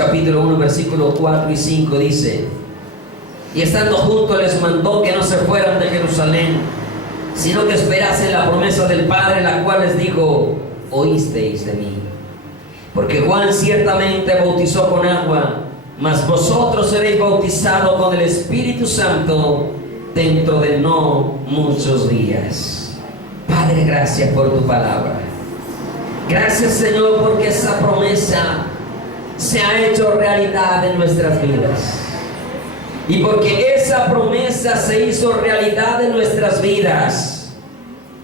capítulo 1, versículos 4 y 5 dice: y estando juntos les mandó que no se fueran de Jerusalén, sino que esperasen la promesa del Padre, la cual les dijo: oísteis de mí. Porque Juan ciertamente bautizó con agua, mas vosotros seréis bautizados con el Espíritu Santo dentro de no muchos días. Padre, gracias por tu palabra. Gracias, Señor, porque esa promesa se ha hecho realidad en nuestras vidas. Y porque esa promesa se hizo realidad en nuestras vidas,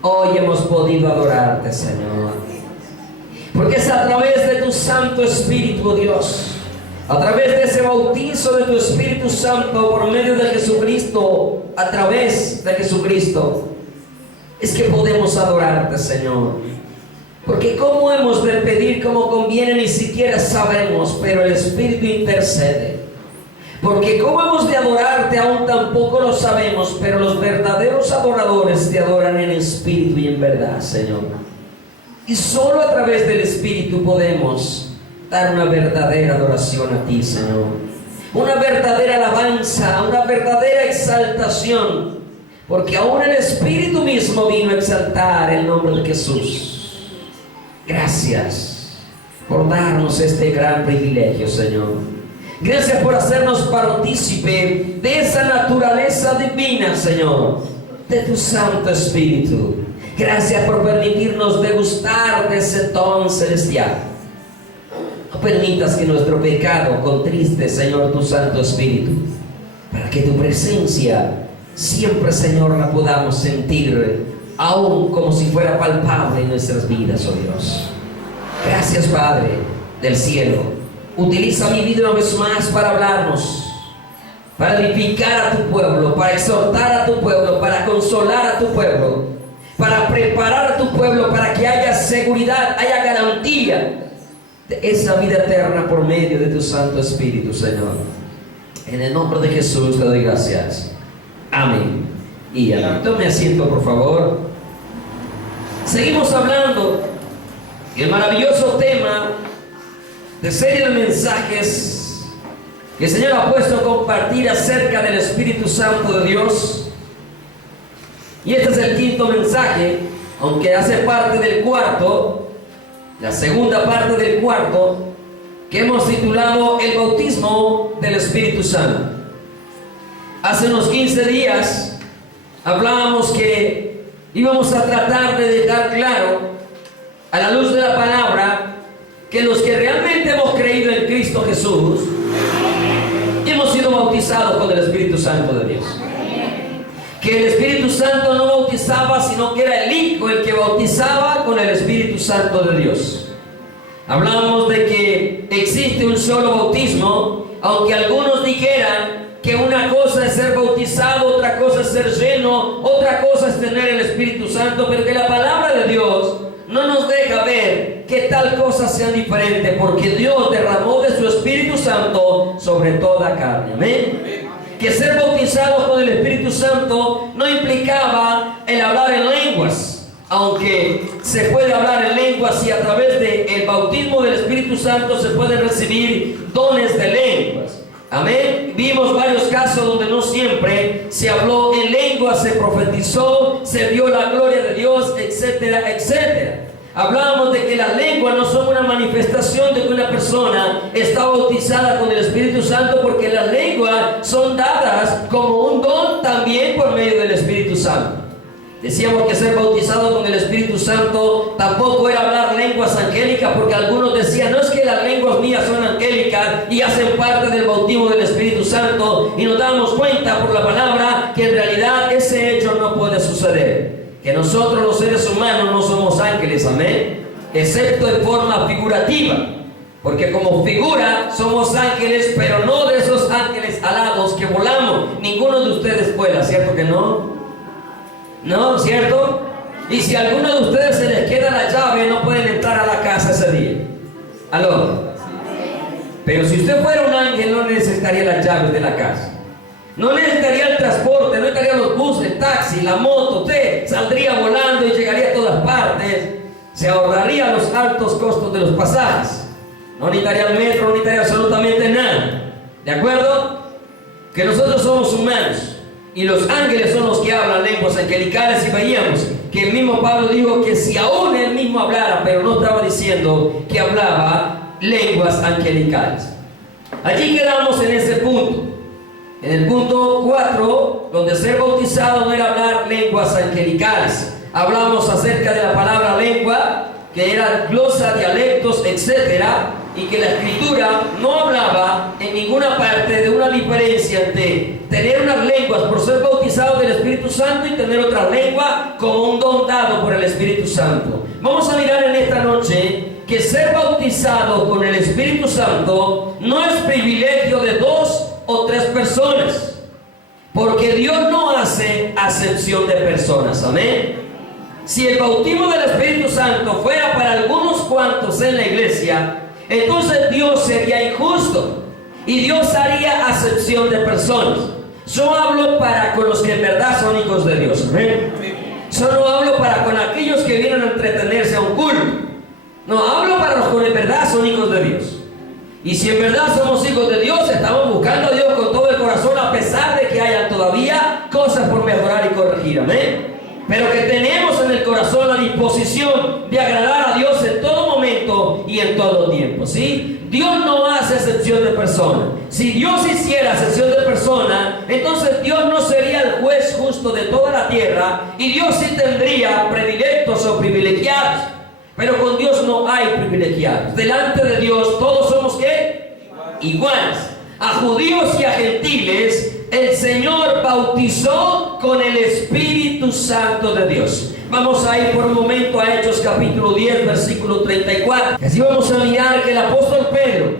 hoy hemos podido adorarte, Señor. Porque es a través de tu Santo Espíritu, Dios, a través de ese bautizo de tu Espíritu Santo por medio de Jesucristo, a través de Jesucristo, es que podemos adorarte, Señor. Porque cómo hemos de pedir como conviene ni siquiera sabemos, pero el Espíritu intercede. Porque cómo hemos de adorarte aún tampoco lo sabemos, pero los verdaderos adoradores te adoran en espíritu y en verdad, Señor. Y solo a través del Espíritu podemos dar una verdadera adoración a ti, Señor. Una verdadera alabanza, una verdadera exaltación. Porque aún el Espíritu mismo vino a exaltar el nombre de Jesús. Gracias por darnos este gran privilegio, Señor. Gracias por hacernos partícipe de esa naturaleza divina, Señor, de tu Santo Espíritu. Gracias por permitirnos degustar de ese don celestial. No permitas que nuestro pecado contriste, Señor, tu Santo Espíritu, para que tu presencia siempre, Señor, la podamos sentir, aún como si fuera palpable en nuestras vidas, oh Dios. Gracias, Padre del cielo. Utiliza mi vida una vez más para hablarnos, para edificar a tu pueblo, para exhortar a tu pueblo, para consolar a tu pueblo, para preparar a tu pueblo para que haya seguridad, haya garantía de esa vida eterna por medio de tu Santo Espíritu, Señor. En el nombre de Jesús te doy gracias. Amén y amén. Tome asiento, por favor. Seguimos hablando del maravilloso tema de serie de mensajes que el Señor ha puesto a compartir acerca del Espíritu Santo de Dios. Y este es el quinto mensaje, aunque hace parte del cuarto, la segunda parte del cuarto, que hemos titulado El bautismo del Espíritu Santo. Hace unos 15 días hablábamos que íbamos a tratar de dejar claro, a la luz de la palabra, que los que realmente hemos creído en Cristo Jesús, hemos sido bautizados con el Espíritu Santo de Dios. Que el Espíritu Santo no bautizaba, sino que era el Hijo el que bautizaba con el Espíritu Santo de Dios. Hablamos de que existe un solo bautismo, aunque algunos dijeran que una cosa es ser bautizado, otra cosa es ser lleno, otra cosa es tener el Espíritu Santo, pero que la palabra de Dios no nos deja ver que tal cosa sea diferente, porque Dios derramó de su Espíritu Santo sobre toda carne. Amén. Que ser bautizado con el Espíritu Santo no implicaba el hablar en lenguas, aunque se puede hablar en lenguas y a través del bautismo del Espíritu Santo se pueden recibir dones de lenguas. Amén. Vimos varios casos donde no siempre se habló en lenguas, se profetizó, se vio la gloria de Dios, etcétera, etcétera. Hablábamos de que las lenguas no son una manifestación de que una persona está bautizada con el Espíritu Santo, porque las lenguas son dadas como un don también por medio del Espíritu Santo. Decíamos que ser bautizado con el Espíritu Santo tampoco era hablar lenguas angélicas, porque algunos decían, no es que las lenguas mías son angélicas y hacen parte del bautismo del Espíritu Santo, y nos damos cuenta por la palabra que en realidad ese hecho no puede suceder. Que nosotros los seres humanos no somos ángeles, amén, excepto en forma figurativa, porque como figura somos ángeles, pero no de esos ángeles alados que volamos. Ninguno de ustedes vuela, ¿cierto que no? ¿No? ¿Cierto? Y si a alguno de ustedes se les queda la llave, no pueden entrar a la casa ese día. ¿Aló? Pero si usted fuera un ángel, no necesitaría las llaves de la casa. No necesitaría el transporte, no necesitaría los buses, el taxi, la moto. Usted saldría volando y llegaría a todas partes. Se ahorraría los altos costos de los pasajes. No necesitaría metro, no necesitaría absolutamente nada. ¿De acuerdo? Que nosotros somos humanos y los ángeles son los que hablan lenguas angelicales, y veíamos que el mismo Pablo dijo que si aún él mismo hablara, pero no estaba diciendo que hablaba lenguas angelicales. Allí quedamos en ese punto. En el punto 4, donde ser bautizado no era hablar lenguas angelicales. Hablamos acerca de la palabra lengua, que era glosa, dialectos, etcétera, y que la escritura no hablaba en ninguna parte de una diferencia entre tener unas lenguas por ser bautizado del Espíritu Santo y tener otra lengua como un don dado por el Espíritu Santo. Vamos a mirar en esta noche que ser bautizado con el Espíritu Santo no es privilegio de 2 o 3 personas, porque Dios no hace acepción de personas. Amén. Si el bautismo del Espíritu Santo fuera para algunos cuantos en la iglesia, entonces Dios sería injusto y Dios haría acepción de personas. Yo hablo para con los que en verdad son hijos de Dios. Amén. Solo hablo para con aquellos que vienen a entretenerse a un culto. No, hablo para los que en verdad son hijos de Dios. Y si en verdad somos hijos de Dios, estamos buscando a Dios con todo el corazón, a pesar de que haya todavía cosas por mejorar y corregir. Amén. Pero que tenemos en el corazón la disposición de agradar a Dios en todo momento y en todo tiempo, ¿sí? Dios no hace excepción de persona. Si Dios hiciera excepción de persona, entonces Dios no sería el juez justo de toda la tierra, y Dios sí tendría predilectos o privilegiados. Pero con Dios no hay privilegiados. Delante de Dios todos somos ¿qué? Iguales. A judíos y a gentiles el Señor bautizó con el Espíritu Santo de Dios. Vamos a ir por un momento a Hechos capítulo 10, versículo 34. Así vamos a mirar que el apóstol Pedro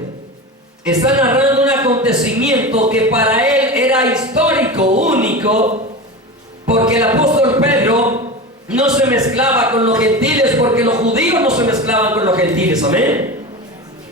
está narrando un acontecimiento que para él era histórico, único, porque el apóstol Pedro no se mezclaba con los gentiles, porque los judíos no se mezclaban con los gentiles. Amén.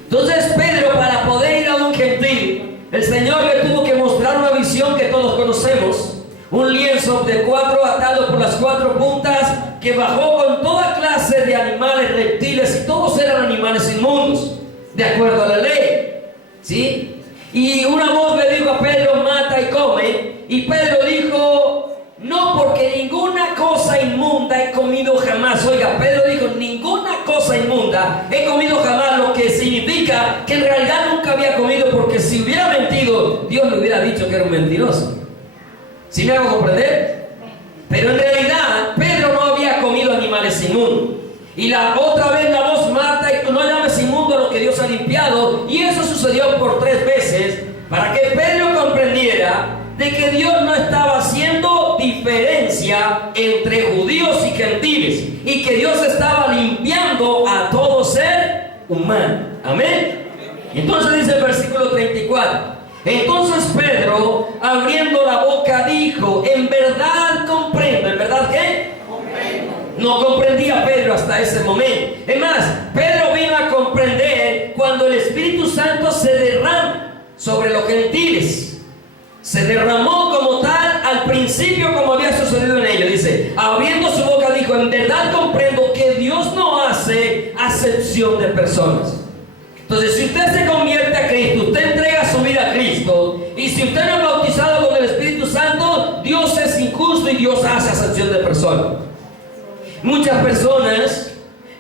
Entonces Pedro, para poder ir a un gentil, el Señor le tuvo que mostrar una visión que todos conocemos, un lienzo de 4 atado por las 4 puntas, que bajó con toda clase de animales, reptiles, y todos eran animales inmundos, de acuerdo a la ley, ¿sí? Y una voz le dijo a Pedro: mata y come. Y Pedro dijo: no, porque ninguna cosa inmunda he comido jamás. Oiga, Pedro dijo: ninguna cosa inmunda he comido jamás, lo que significa que en realidad nunca había comido, porque si hubiera mentido, Dios le hubiera dicho que era un mentiroso. ¿Sí me hago comprender? Pero en realidad Pedro no había comido animales inmundos. Y otra vez la voz: mata y no llames inmundo a lo que Dios ha limpiado. Y eso sucedió por 3 veces, para que Pedro comprendiera de que Dios no estaba haciendo diferencia entre judíos y gentiles, y que Dios estaba limpiando a todo ser humano. Amén. Entonces dice el versículo 34: entonces Pedro, abriendo la boca, dijo: en verdad comprendo. ¿En verdad qué? Comprendo. No comprendía Pedro hasta ese momento. Es más, Pedro vino a comprender cuando el Espíritu Santo se derrama sobre los gentiles. Se derramó como tal al principio, como había sucedido en ellos. Dice, abriendo su boca dijo: en verdad comprendo que Dios no hace acepción de personas. Entonces, si usted se convierte a Cristo, usted entrega su vida a Cristo, y si usted no es bautizado con el Espíritu Santo, Dios es injusto y Dios hace acepción de personas. Muchas personas,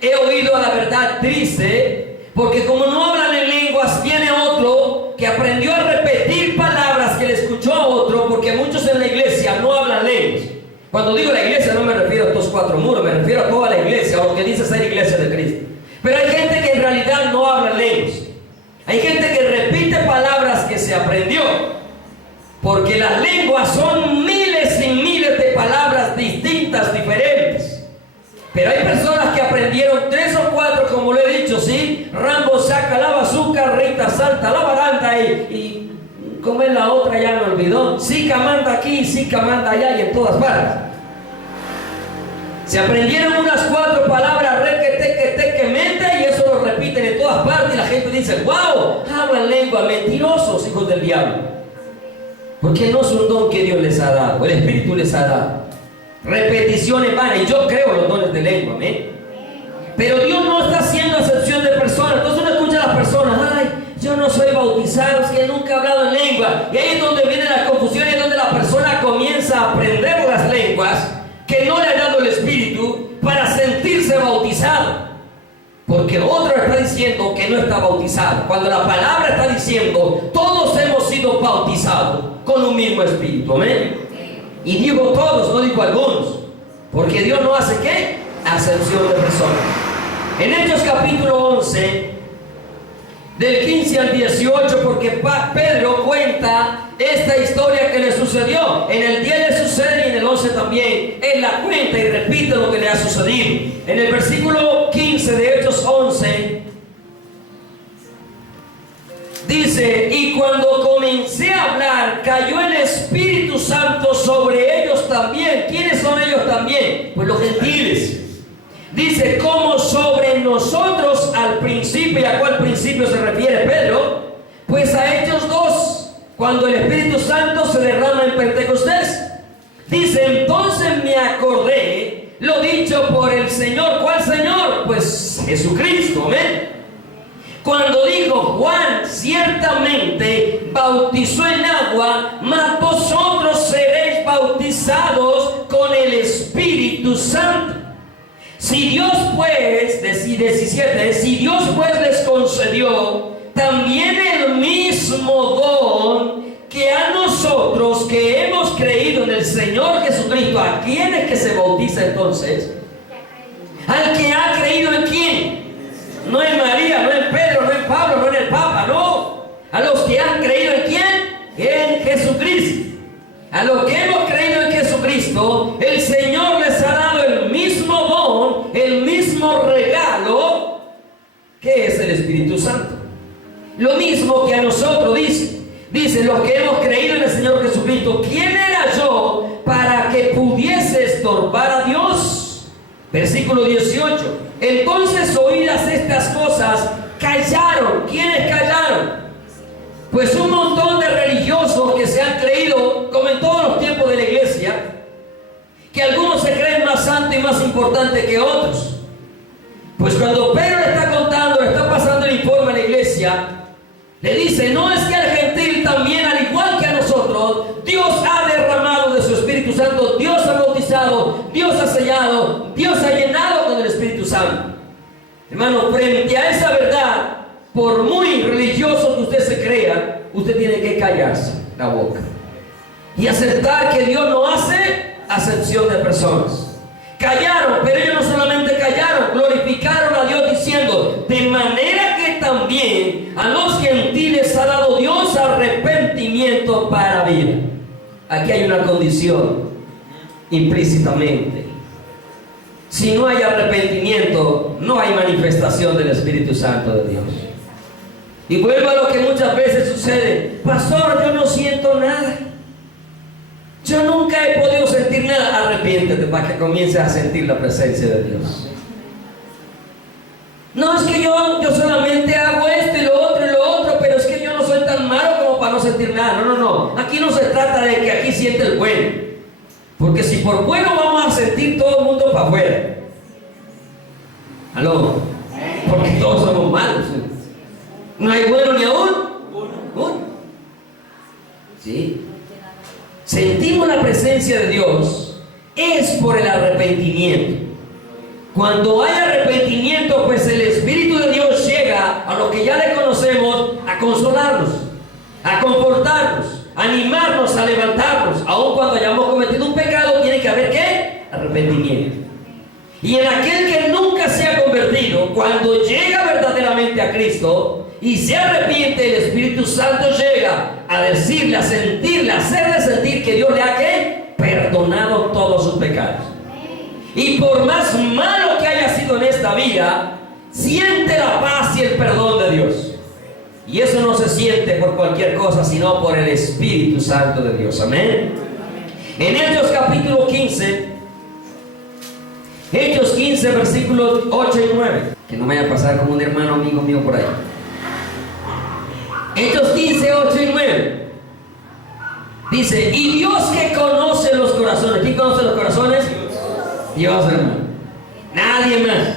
he oído a la verdad triste, porque como no hablan en lenguas, viene otro que aprendió a repetir palabras que le escuchó a otro, porque muchos en la iglesia no hablan lenguas. Cuando digo la iglesia no me refiero a estos 4 muros, me refiero a toda la iglesia, a lo que dice ser iglesia de Cristo. Pero hay gente que en realidad no habla lenguas. Hay gente que repite palabras que se aprendió, porque las lenguas son miles y miles de palabras distintas, diferentes. Pero hay personas que aprendieron 3 o 4, como lo he dicho, ¿sí? Rambo saca la bazooka, Rita salta la baranda y ¿cómo es la otra? Ya me olvidó. Sica manda aquí, Sica manda allá y en todas partes. Se aprendieron unas 4 palabras, que mente, y eso lo repiten en todas partes, y la gente dice: wow, hablan lengua, mentirosos, hijos del diablo. Porque no es un don que Dios les ha dado, el Espíritu les ha dado. Repeticiones vanas, y yo creo en los dones de lengua, ¿amén? Pero Dios no está haciendo excepción de personas. Entonces uno escucha a las personas: yo no soy bautizado, es que nunca he hablado en lengua. Y ahí es donde viene la confusión, y es donde la persona comienza a aprender las lenguas que no le ha dado el Espíritu para sentirse bautizado. Porque otro está diciendo que no está bautizado, cuando la palabra está diciendo todos hemos sido bautizados con un mismo Espíritu. Amén. Y digo todos, no digo algunos, porque Dios no hace ¿qué? Acepción de personas. En Hechos capítulo 11, del 15 al 18, porque Pedro cuenta esta historia que le sucedió. En el 10 le sucede y en el 11 también. Él la cuenta y repite lo que le ha sucedido. En el versículo 15 de Hechos 11 dice: y cuando comencé a hablar, cayó el Espíritu Santo sobre ellos también. ¿Quiénes son ellos también? Pues los gentiles. Dice, como sobre nosotros al principio. ¿Y a cuál principio se refiere Pedro? Pues a Hechos 2, cuando el Espíritu Santo se derrama en Pentecostés. Dice, entonces me acordé lo dicho por el Señor. ¿Cuál Señor? Pues Jesucristo. Amén. Cuando dijo, Juan ciertamente bautizó en agua, mas vosotros seréis bautizados con el Espíritu Santo. Si Dios pues, 17, si Dios pues les concedió también el mismo don que a nosotros que hemos creído en el Señor Jesucristo. ¿A quién es que se bautiza entonces? Al que ha creído en quién. No en María, no en Pedro, no en Pablo, no en el Papa, no. A los que han creído en quién. En Jesucristo. A los que hemos creído en Jesucristo, el Señor les ha dado el mismo don, el mismo regalo, que es el Espíritu Santo. Lo mismo que a nosotros dice, los que hemos creído en el Señor Jesucristo. ¿Quién era yo para que pudiese estorbar a Dios? Versículo 18. Entonces, oídas estas cosas, callaron. ¿Quiénes callaron? Pues un montón de religiosos que se han creído, como en todos los tiempos de la iglesia, que algunos se creen más santos y más importantes que otros. Pues cuando Pedro le está contando, le está pasando el informe a la iglesia, le dice, no es que al gentil también, al igual que a nosotros, Dios ha derramado de su Espíritu Santo, Dios ha bautizado, Dios ha sellado, Dios ha llenado con el Espíritu Santo. Hermano, frente a esa verdad, por muy religioso que usted se crea, usted tiene que callarse la boca y aceptar que Dios no hace acepción de personas. Callaron, pero ellos no solamente callaron, glorificaron a Dios diciendo, de manera que también a los gentiles ha dado Dios arrepentimiento para vida. Aquí hay una condición implícitamente. Si no hay arrepentimiento, no hay manifestación del Espíritu Santo de Dios. Y vuelvo a lo que muchas veces sucede. Pastor, yo no siento nada. Yo nunca he podido sentir nada. Arrepiéntete para que comiences a sentir la presencia de Dios. No, es que yo solamente hago esto y lo otro, pero es que yo no soy tan malo como para no sentir nada. No. Aquí no se trata de que aquí siente el bueno. Porque si por bueno vamos a sentir todo el mundo para afuera. ¿Aló? Porque todos somos malos. No hay bueno ni aún uno. ¿Sí? Sentimos la presencia de Dios es por el arrepentimiento. Cuando hay arrepentimiento, pues el Espíritu de Dios llega a los que ya le conocemos a consolarnos, a confortarnos, a animarnos, a levantarnos. Aun cuando hayamos cometido un pecado, tiene que haber ¿qué? Arrepentimiento. Y en aquel que nunca se ha convertido, cuando llega verdaderamente a Cristo y se arrepiente, el Espíritu Santo llega a decirle, a sentirle, a hacerle sentir que Dios le ha ¿qué? Perdonado todos sus pecados. Y por más malo que haya sido en esta vida, siente la paz y el perdón de Dios. Y eso no se siente por cualquier cosa, sino por el Espíritu Santo de Dios. Amén. En Hechos capítulo 15, Hechos 15, versículos 8 y 9. Que no me vaya a pasar como un hermano amigo mío por ahí. Hechos 15, 8 y 9. Dice, y Dios que conoce los corazones. ¿Quién conoce los corazones? Dios, hermano. Nadie más.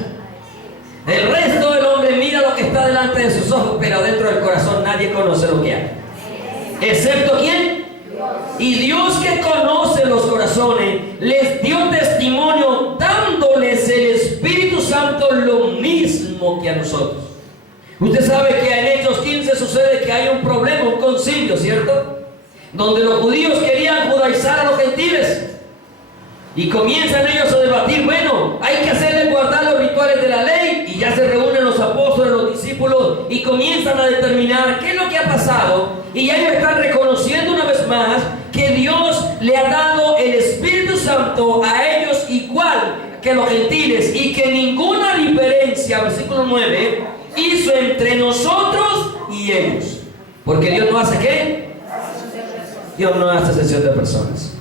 El resto del hombre mira lo que está delante delante de sus ojos, pero dentro del corazón nadie conoce lo que hay. ¿Excepto quién? Y Dios, que conoce los corazones, les dio testimonio dándoles el Espíritu Santo lo mismo que a nosotros. Usted sabe que en Hechos 15 sucede que hay un problema, un concilio, ¿cierto? Donde los judíos querían judaizar a los gentiles. Y comienzan ellos a debatir, bueno, hay que hacerles guardar los rituales de la ley. Y ya se reúnen los apóstoles, los discípulos, y comienzan a determinar qué es lo que ha pasado. Y ellos están reconociendo una vez más que Dios le ha dado el Espíritu Santo a ellos igual que los gentiles, y que ninguna diferencia, versículo 9, hizo entre nosotros y ellos. Porque Dios no hace ¿qué? Dios no hace excepción de personas.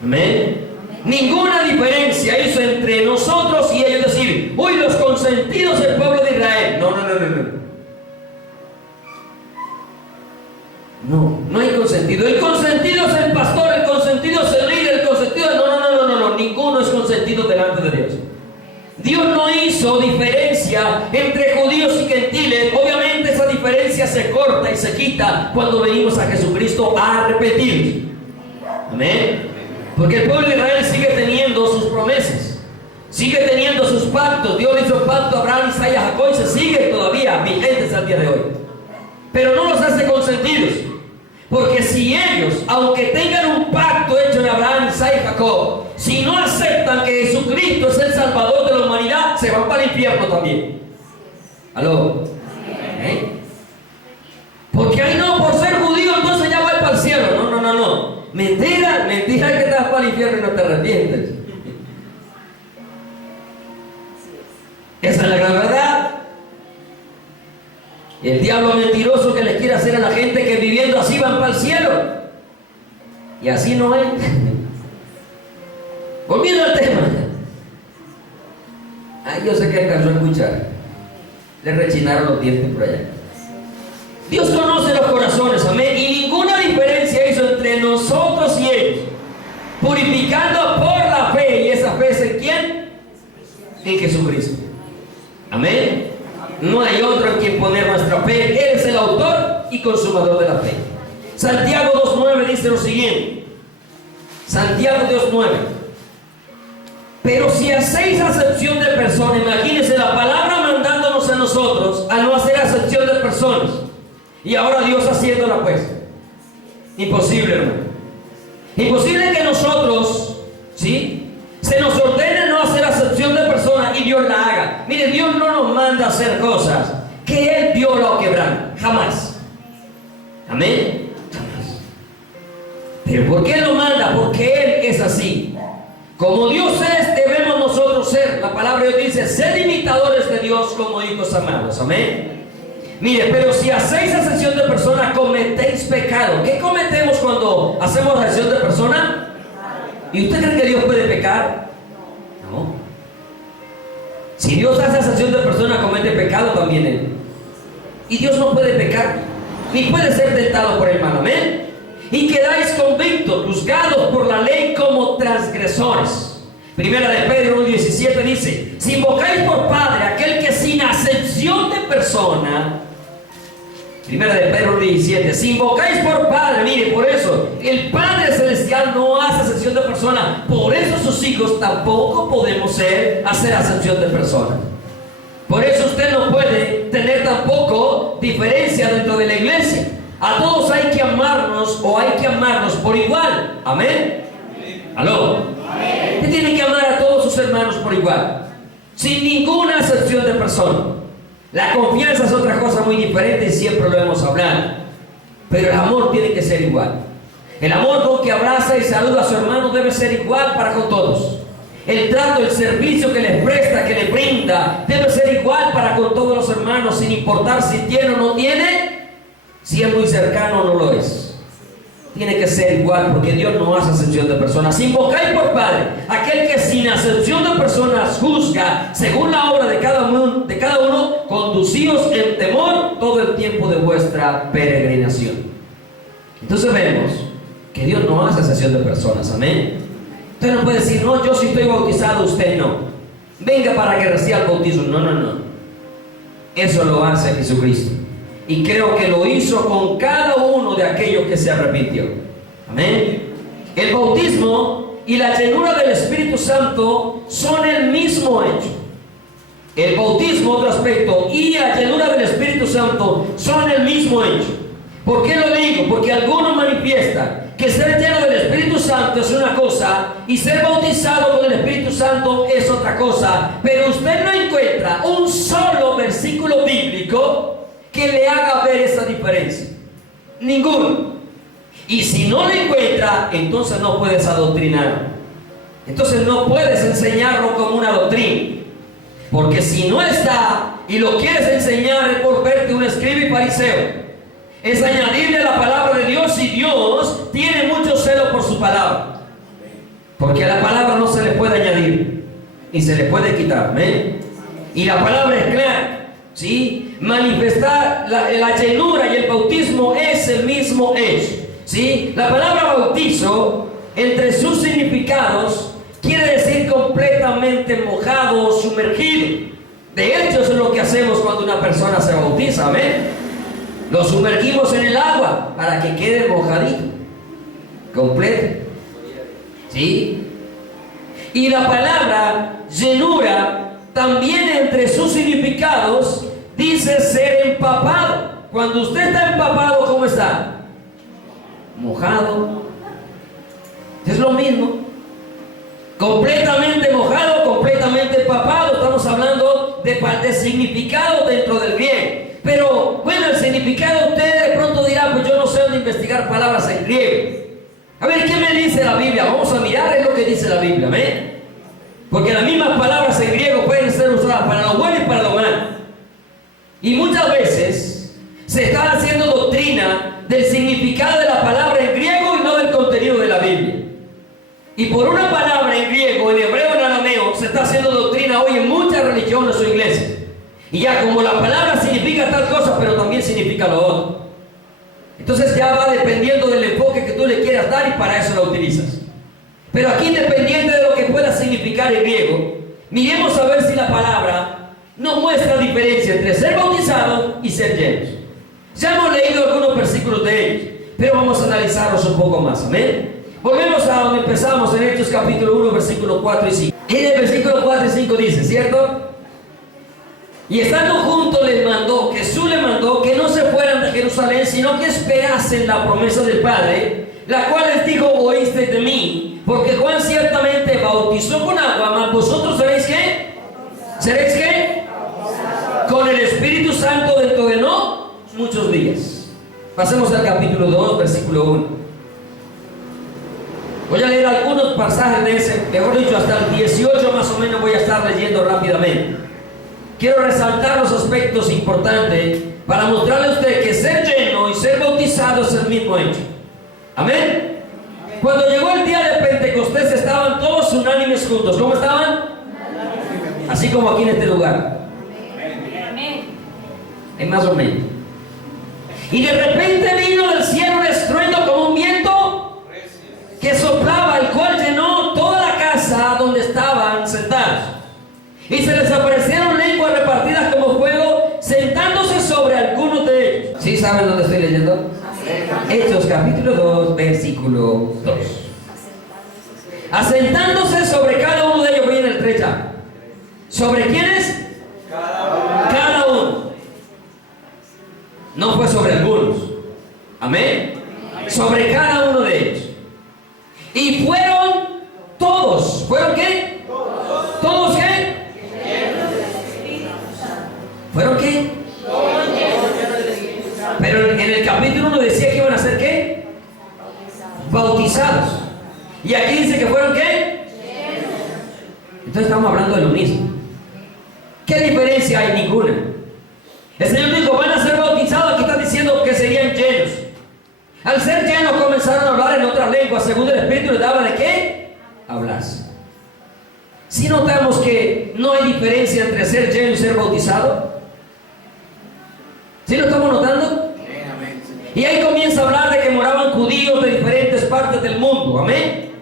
Amén. Ninguna diferencia hizo entre nosotros y ellos, decir, uy, los consentidos del pueblo de Israel. No hay consentido. El consentido es el pastor, el consentido es el líder, el consentido es... No, ninguno es consentido delante de Dios. Dios no hizo diferencia entre judíos y gentiles. Obviamente esa diferencia se corta y se quita cuando venimos a Jesucristo a arrepentirnos. Amén. Porque el pueblo de Israel sigue teniendo sus promesas, sigue teniendo sus pactos. Dios le hizo pacto a Abraham, Isaac y a Jacob, y se siguen todavía vigentes al día de hoy. Pero no los hace consentidos. Porque si ellos, aunque tengan un pacto hecho en Abraham, Isaac y Jacob, si no aceptan que Jesucristo es el Salvador de la humanidad, se van para el infierno también. ¿Aló? ¿Eh? Porque ahí no, por ser judío, entonces ya va para el cielo. No. Mentira que te vas para el infierno y no te arrepientes. Esa es la gran verdad. Y el diablo mentiroso que les quiere hacer a la gente que viviendo así van para el cielo. Y así no es. Volviendo al tema. Yo sé que alcanzó a escuchar. Le rechinaron los dientes por allá. Dios conoce los corazones, amén. Y ninguna diferencia hizo entre nosotros y ellos, purificando por la fe. ¿Y esa fe es en quién? En Jesucristo. Amén. No hay otro en quien poner nuestra fe. Él es el autor y consumador de la fe. Santiago 2:9 dice lo siguiente. Santiago 2:9. Pero si hacéis acepción de personas, imagínense la palabra mandándonos a nosotros a no hacer acepción de personas. Y ahora Dios haciéndola pues. Imposible, hermano. Imposible que nosotros, ¿sí?, se nos ordene no hacer acepción de personas y Dios la haga. Mire, Dios no nos manda a hacer cosas que Él viola o quebranta. Jamás. Amén. Jamás. ¿Pero por qué lo manda? Porque Él es así. Como Dios es, debemos nosotros ser. La palabra de Dios dice, sed imitadores de Dios como hijos amados. Amén. Mire, pero si hacéis acepción de persona, cometéis pecado. ¿Qué cometemos cuando hacemos acepción de persona? ¿Y usted cree que Dios puede pecar? No. Si Dios hace acepción de persona, comete pecado también Él. Y Dios no puede pecar, ni puede ser tentado por el mal. Amén. Y quedáis convictos, juzgados por la ley como transgresores. Primera de Pedro 1:17 dice, si invocáis por Padre aquel que sin acepción de persona. Primera de Pedro 1:17, si invocáis por Padre, mire, por eso el Padre Celestial no hace acepción de persona. Por eso sus hijos tampoco podemos hacer acepción de persona. Por eso usted no puede tener tampoco diferencia dentro de la iglesia. A todos hay que amarnos, o hay que amarnos por igual. Amén. ¿Aló? Amén. Usted tiene que amar a todos sus hermanos por igual, sin ninguna acepción de persona. La confianza es otra cosa muy diferente y siempre lo hemos hablado. Pero el amor tiene que ser igual. El amor con que abraza y saluda a su hermano debe ser igual para con todos. El trato, el servicio que les presta, que le brinda, debe ser igual para con todos los hermanos, sin importar si tiene o no tiene, si es muy cercano o no lo es. Tiene que ser igual, porque Dios no hace acepción de personas. Invocáis por Padre aquel que sin acepción de personas juzga según la obra de cada uno, conducíos en temor todo el tiempo de vuestra peregrinación. Entonces vemos que Dios no hace acepción de personas. Amén. Usted no puede decir, no, yo sí estoy bautizado, usted no. Venga para que reciba el bautismo. No. Eso lo hace Jesucristo. Y creo que lo hizo con cada uno de aquellos que se arrepintió. Amén. El bautismo y la llenura del Espíritu Santo son el mismo hecho. El bautismo, otro aspecto, y la llenura del Espíritu Santo son el mismo hecho. ¿Por qué lo digo? Porque algunos manifiestan que ser lleno del Espíritu Santo es una cosa y ser bautizado con el Espíritu Santo es otra cosa. Pero usted no encuentra un solo versículo bíblico que le haga ver esa diferencia. Ninguno. Y si no lo encuentra, entonces no puedes adoctrinar. Entonces no puedes enseñarlo como una doctrina. Porque si no está y lo quieres enseñar es por verte un escriba y fariseo. Es añadirle la palabra de Dios, y Dios tiene mucho celo por su palabra. Porque a la palabra no se le puede añadir y se le puede quitar. ¿Ven? Y la palabra es clara, ¿sí? Manifestar la llenura y el bautismo es el mismo hecho, ¿sí? La palabra bautizo, entre sus significados, quiere decir completamente mojado o sumergido. De hecho, eso es lo que hacemos cuando una persona se bautiza. ¿Ven? Lo sumergimos en el agua para que quede mojadito, completo, ¿sí? Y la palabra llenura también entre sus significados dice ser empapado. Cuando usted está empapado, ¿cómo está? Mojado. Es lo mismo. Completamente mojado, completamente empapado. Estamos hablando de significado dentro del griego. Pero bueno, el significado, usted de pronto dirá, pues yo no sé dónde investigar palabras en griego. A ver, ¿qué me dice la Biblia? Vamos a mirar, es lo que dice la Biblia, ¿ven? Porque las mismas palabras en griego pueden ser usadas para lo bueno y para lo malo. Y muchas veces se está haciendo doctrina del significado de la palabra en griego y no del contenido de la Biblia. Y por una palabra en griego, en hebreo, en arameo, se está haciendo doctrina hoy en muchas religiones o iglesias. Y ya como la palabra significa tal cosa, pero también significa lo otro. Entonces ya va dependiendo del enfoque que tú le quieras dar y para eso la utilizas. Pero aquí, independiente de lo que pueda significar en griego, miremos a ver si la palabra nos muestra diferencia entre ser bautizado y ser llenos. Ya hemos leído algunos versículos de ellos, pero vamos a analizarlos un poco más. ¿Amén? Volvemos a donde empezamos en Hechos capítulo 1, versículos 4 y 5. En el versículo 4 y 5 dice, ¿cierto? Y estando juntos Jesús les mandó que no se fueran de Jerusalén, sino que esperasen la promesa del Padre, la cual les dijo, oísteis de mí, porque Juan ciertamente bautizó con agua, mas vosotros seréis ¿qué? ¿Seréis qué? Con el Espíritu Santo dentro de no muchos días. Pasemos al capítulo 2, versículo 1. Voy a leer algunos pasajes de ese, mejor dicho, hasta el 18 más o menos voy a estar leyendo rápidamente. Quiero resaltar los aspectos importantes para mostrarle a usted que ser lleno y ser bautizado es el mismo hecho. Amén. Cuando llegó el día de Pentecostés estaban todos unánimes juntos. ¿Cómo estaban? Así como aquí en este lugar. Es más o menos. Y de repente vino del cielo un estruendo como un viento que soplaba, el cual llenó toda la casa donde estaban sentados. Y se les aparecieron lenguas repartidas como fuego, sentándose sobre algunos de ellos. ¿Sí saben dónde estoy leyendo? Hechos capítulo 2, versículo 2. Asentándose sobre cada uno de ellos, viene el 3 ya. ¿Sobre quiénes? Cada uno. No fue sobre algunos. Amén. Sobre cada uno de ellos. Y fueron todos. ¿Fueron qué? ¿Todos qué? ¿Fueron qué? Pero en el capítulo 1 decía que iban a ser ¿qué? Bautizados. Y aquí dice que fueron ¿qué? Entonces estamos hablando de lo mismo. ¿Qué diferencia hay? Ninguna. El Señor dijo, van a ser bautizados. Aquí está diciendo que serían llenos. Al ser llenos comenzaron a hablar en otras lenguas, según el Espíritu les daba de qué? Hablarse. Si notamos que no hay diferencia entre ser lleno y ser bautizado. ¿Sí lo estamos notando? Y ahí comienza a hablar de que moraban judíos de diferentes partes del mundo. Amén.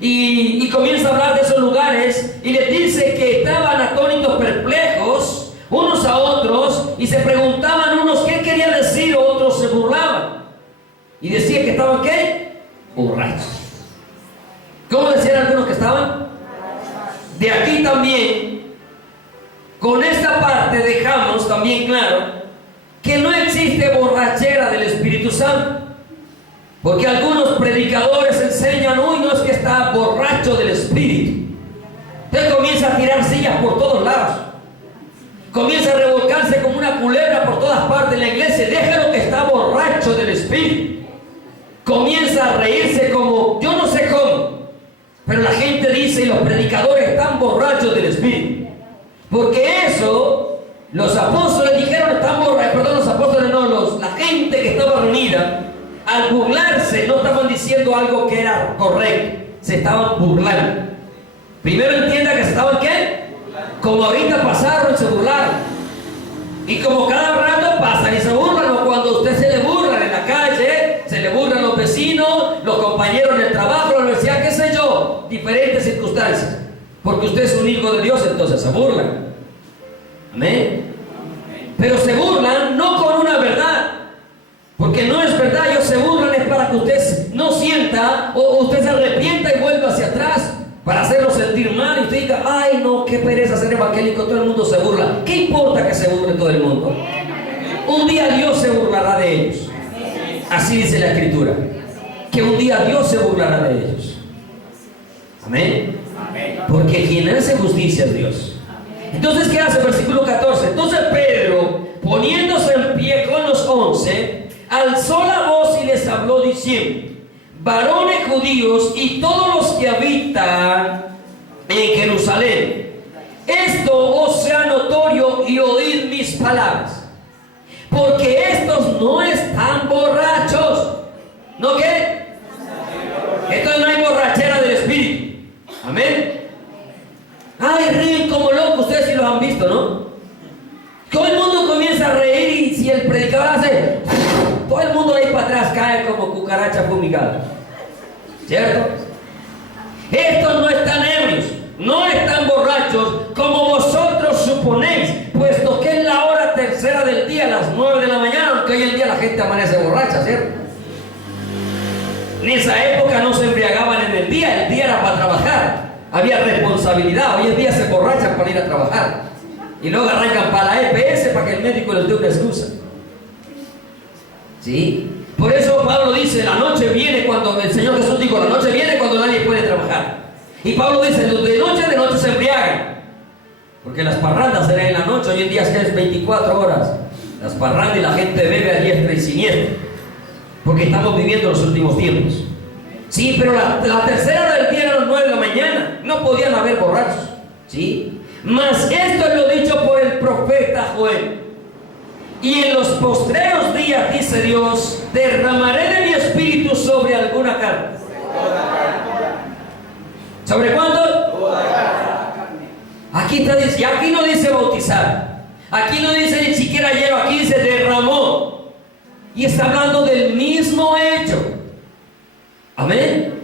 Y comienza a hablar de esos lugares y les dice que estaban atónitos, perplejos unos a otros, y se preguntaban unos qué quería decir, otros se burlaban. Y decían que estaban ¿qué? Borrachos. ¿Cómo decían algunos que estaban? De aquí también, con esta parte dejamos también claro que no existe borrachera del Espíritu Santo. Porque algunos predicadores enseñan, uy, no es que está borracho del Espíritu. Usted comienza a tirar sillas por todos lados. Comienza a revolcarse como una culebra por todas partes de la iglesia. Déjalo que está borracho del Espíritu. Comienza a reírse como, yo no sé cómo, pero la gente dice, y los predicadores están borrachos del Espíritu. Porque eso, los apóstoles dijeron, están borrachos, perdón, los apóstoles no, la gente que estaba reunida, al burlarse, no estaban diciendo algo que era correcto, se estaban burlando. Primero entienda que se estaban ¿qué? Como ahorita pasaron y se burlaron. Y como cada rato pasan y se burlan, o cuando a usted se le burlan en la calle, se le burlan los vecinos, los compañeros en el trabajo, la universidad, qué sé yo, diferentes circunstancias. Porque usted es un hijo de Dios, entonces se burlan. Amén. Pero se burlan no con una verdad. Porque no es verdad, ellos se burlan es para que usted no sienta o usted se arrepienta y vuelva hacia atrás para hacerlo sentir mal y usted diga, ay no, qué pereza ser evangélico, todo el mundo se burla. ¿Qué importa que se burle todo el mundo? Un día Dios se burlará de ellos. Así dice la Escritura, que un día Dios se burlará de ellos. Amén. Porque quien hace justicia es Dios. Entonces, ¿qué hace? Versículo 14. Entonces Pedro, poniéndose en pie con los 11, alzó la voz y les habló diciendo, varones judíos y todos los que habitan en Jerusalén, esto os sea notorio y oíd mis palabras, porque estos no están borrachos. ¿No qué? Entonces no hay borrachera del Espíritu. Amén. Ay, ríen como locos, ustedes sí los han visto, ¿no? Todo el mundo comienza a reír y si el predicador hace, todo el mundo ahí para atrás cae como cucaracha fumigada. ¿Cierto? Estos no están ebrios, no están borrachos como vosotros suponéis, puesto que es la hora tercera del día, a las 9 de la mañana, aunque hoy en día la gente amanece borracha, ¿cierto? En esa época no se embriagaban en el día era para trabajar, había responsabilidad. Hoy en día se borrachan para ir a trabajar y luego arrancan para la EPS para que el médico les dé una excusa. ¿Sí? Por eso Pablo dice, la noche viene cuando, el Señor Jesús dijo, la noche viene cuando nadie puede trabajar. Y Pablo dice, los de noche se embriagan. Porque las parrandas eran en la noche, hoy en día es 24 horas. Las parrandas y la gente bebe a diestra y siniestra. Porque estamos viviendo los últimos tiempos. Sí, pero la tercera hora del día era las 9 de la mañana. No podían haber borrachos. ¿Sí? Mas esto es lo dicho por el profeta Joel. Y en los postreros días, dice Dios, derramaré de mi espíritu sobre alguna carne. ¿Sobre cuántos? Aquí no dice bautizar. Aquí no dice ni siquiera hielo. Aquí dice derramó. Y está hablando del mismo hecho. Amén.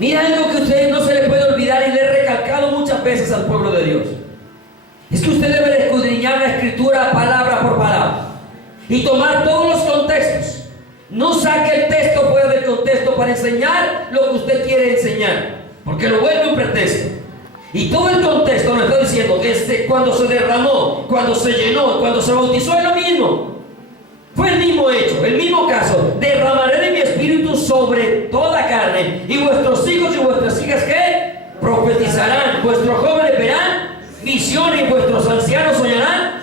Mira algo que a usted no se le puede olvidar y le he recalcado muchas veces al pueblo de Dios. Es que usted debe escudriñar la Escritura palabra por palabra y tomar todos los contextos. No saque el texto fuera del contexto para enseñar lo que usted quiere enseñar, porque lo vuelve un pretexto. Y todo el contexto nos está diciendo que cuando se derramó, cuando se llenó, cuando se bautizó es lo mismo. Fue el mismo hecho, el mismo caso. Derramaré de mi espíritu sobre toda carne, y vuestros hijos y vuestras hijas ¿qué? Profetizarán, vuestros jóvenes verán visiones, y vuestros ancianos soñarán.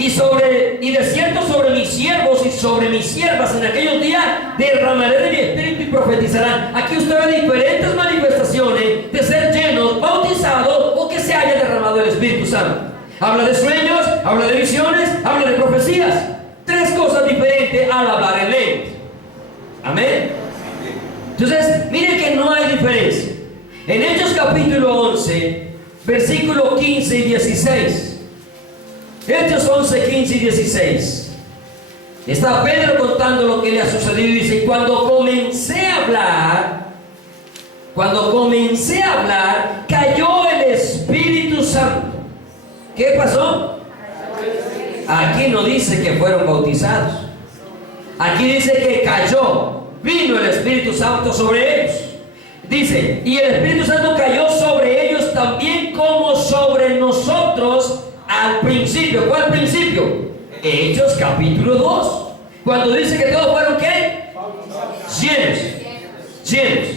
Y de cierto sobre mis siervos y sobre mis siervas en aquellos días derramaré de mi espíritu y profetizarán. Aquí usted ve diferentes manifestaciones de ser llenos, bautizados o que se haya derramado el Espíritu Santo. Habla de sueños, habla de visiones, habla de profecías. Tres cosas diferentes al hablar en lenguas. Amén. Entonces, miren que no hay diferencia. En Hechos capítulo 11, versículo 15 y 16. Hechos 11, 15 y 16. Está Pedro contando lo que le ha sucedido y dice, cuando comencé a hablar, cayó el Espíritu Santo. ¿Qué pasó? Aquí no dice que fueron bautizados. Aquí dice que cayó, vino el Espíritu Santo sobre ellos. Dice, y el Espíritu Santo cayó sobre ellos también como sobre nosotros al principio. ¿Cuál principio? Hechos capítulo 2. Cuando dice que todos fueron ¿qué? Llenos. Llenos.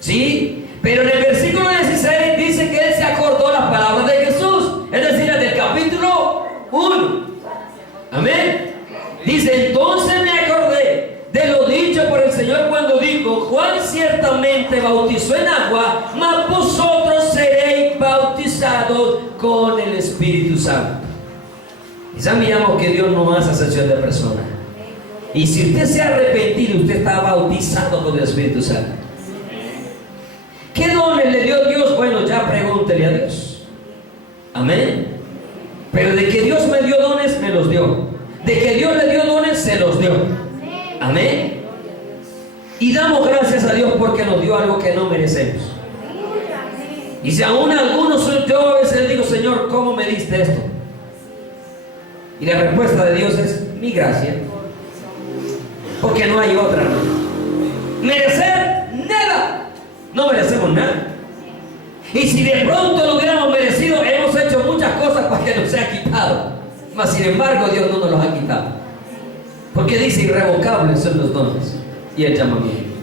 ¿Sí? Pero en el versículo 16 dice que él se acordó las palabras de Jesús. Es decir, las del capítulo 1. Amén. Dice, entonces me acordé de lo dicho por el Señor cuando dijo, Juan ciertamente bautizó en agua, mas vosotros seréis bautizados con el Espíritu Santo. Quizá miramos que Dios no hace acepción de personas. Y si usted se ha arrepentido, usted está bautizado con el Espíritu Santo. ¿Qué dones le dio Dios? Bueno, ya pregúntele a Dios. Amén. Pero de que Dios me dio dones, me los dio. De que Dios le dio dones, se los dio. Amén. Y damos gracias a Dios porque nos dio algo que no merecemos. Y si aún algunos, yo a veces le digo, Señor, ¿cómo me diste esto? Y la respuesta de Dios es, mi gracia. Porque no hay otra. Merecer nada. No merecemos nada. Y si de pronto lo hubiéramos merecido, hemos hecho muchas cosas para que nos sea quitado. Mas sin embargo, Dios no nos los ha quitado. Porque dice, irrevocables son los dones y el llamamiento.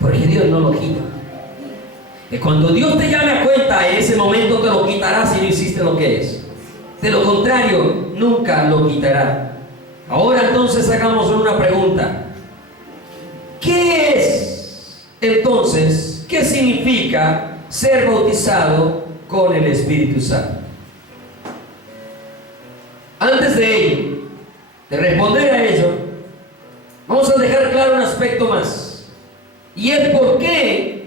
Porque Dios no lo quita. Que cuando Dios te llame a cuenta, en ese momento te lo quitará si no hiciste lo que es. De lo contrario, nunca lo quitará. Ahora entonces hagamos una pregunta. ¿Qué es entonces? ¿Qué significa ser bautizado con el Espíritu Santo? Antes de responder a ello, vamos a dejar claro un aspecto más. Y es por qué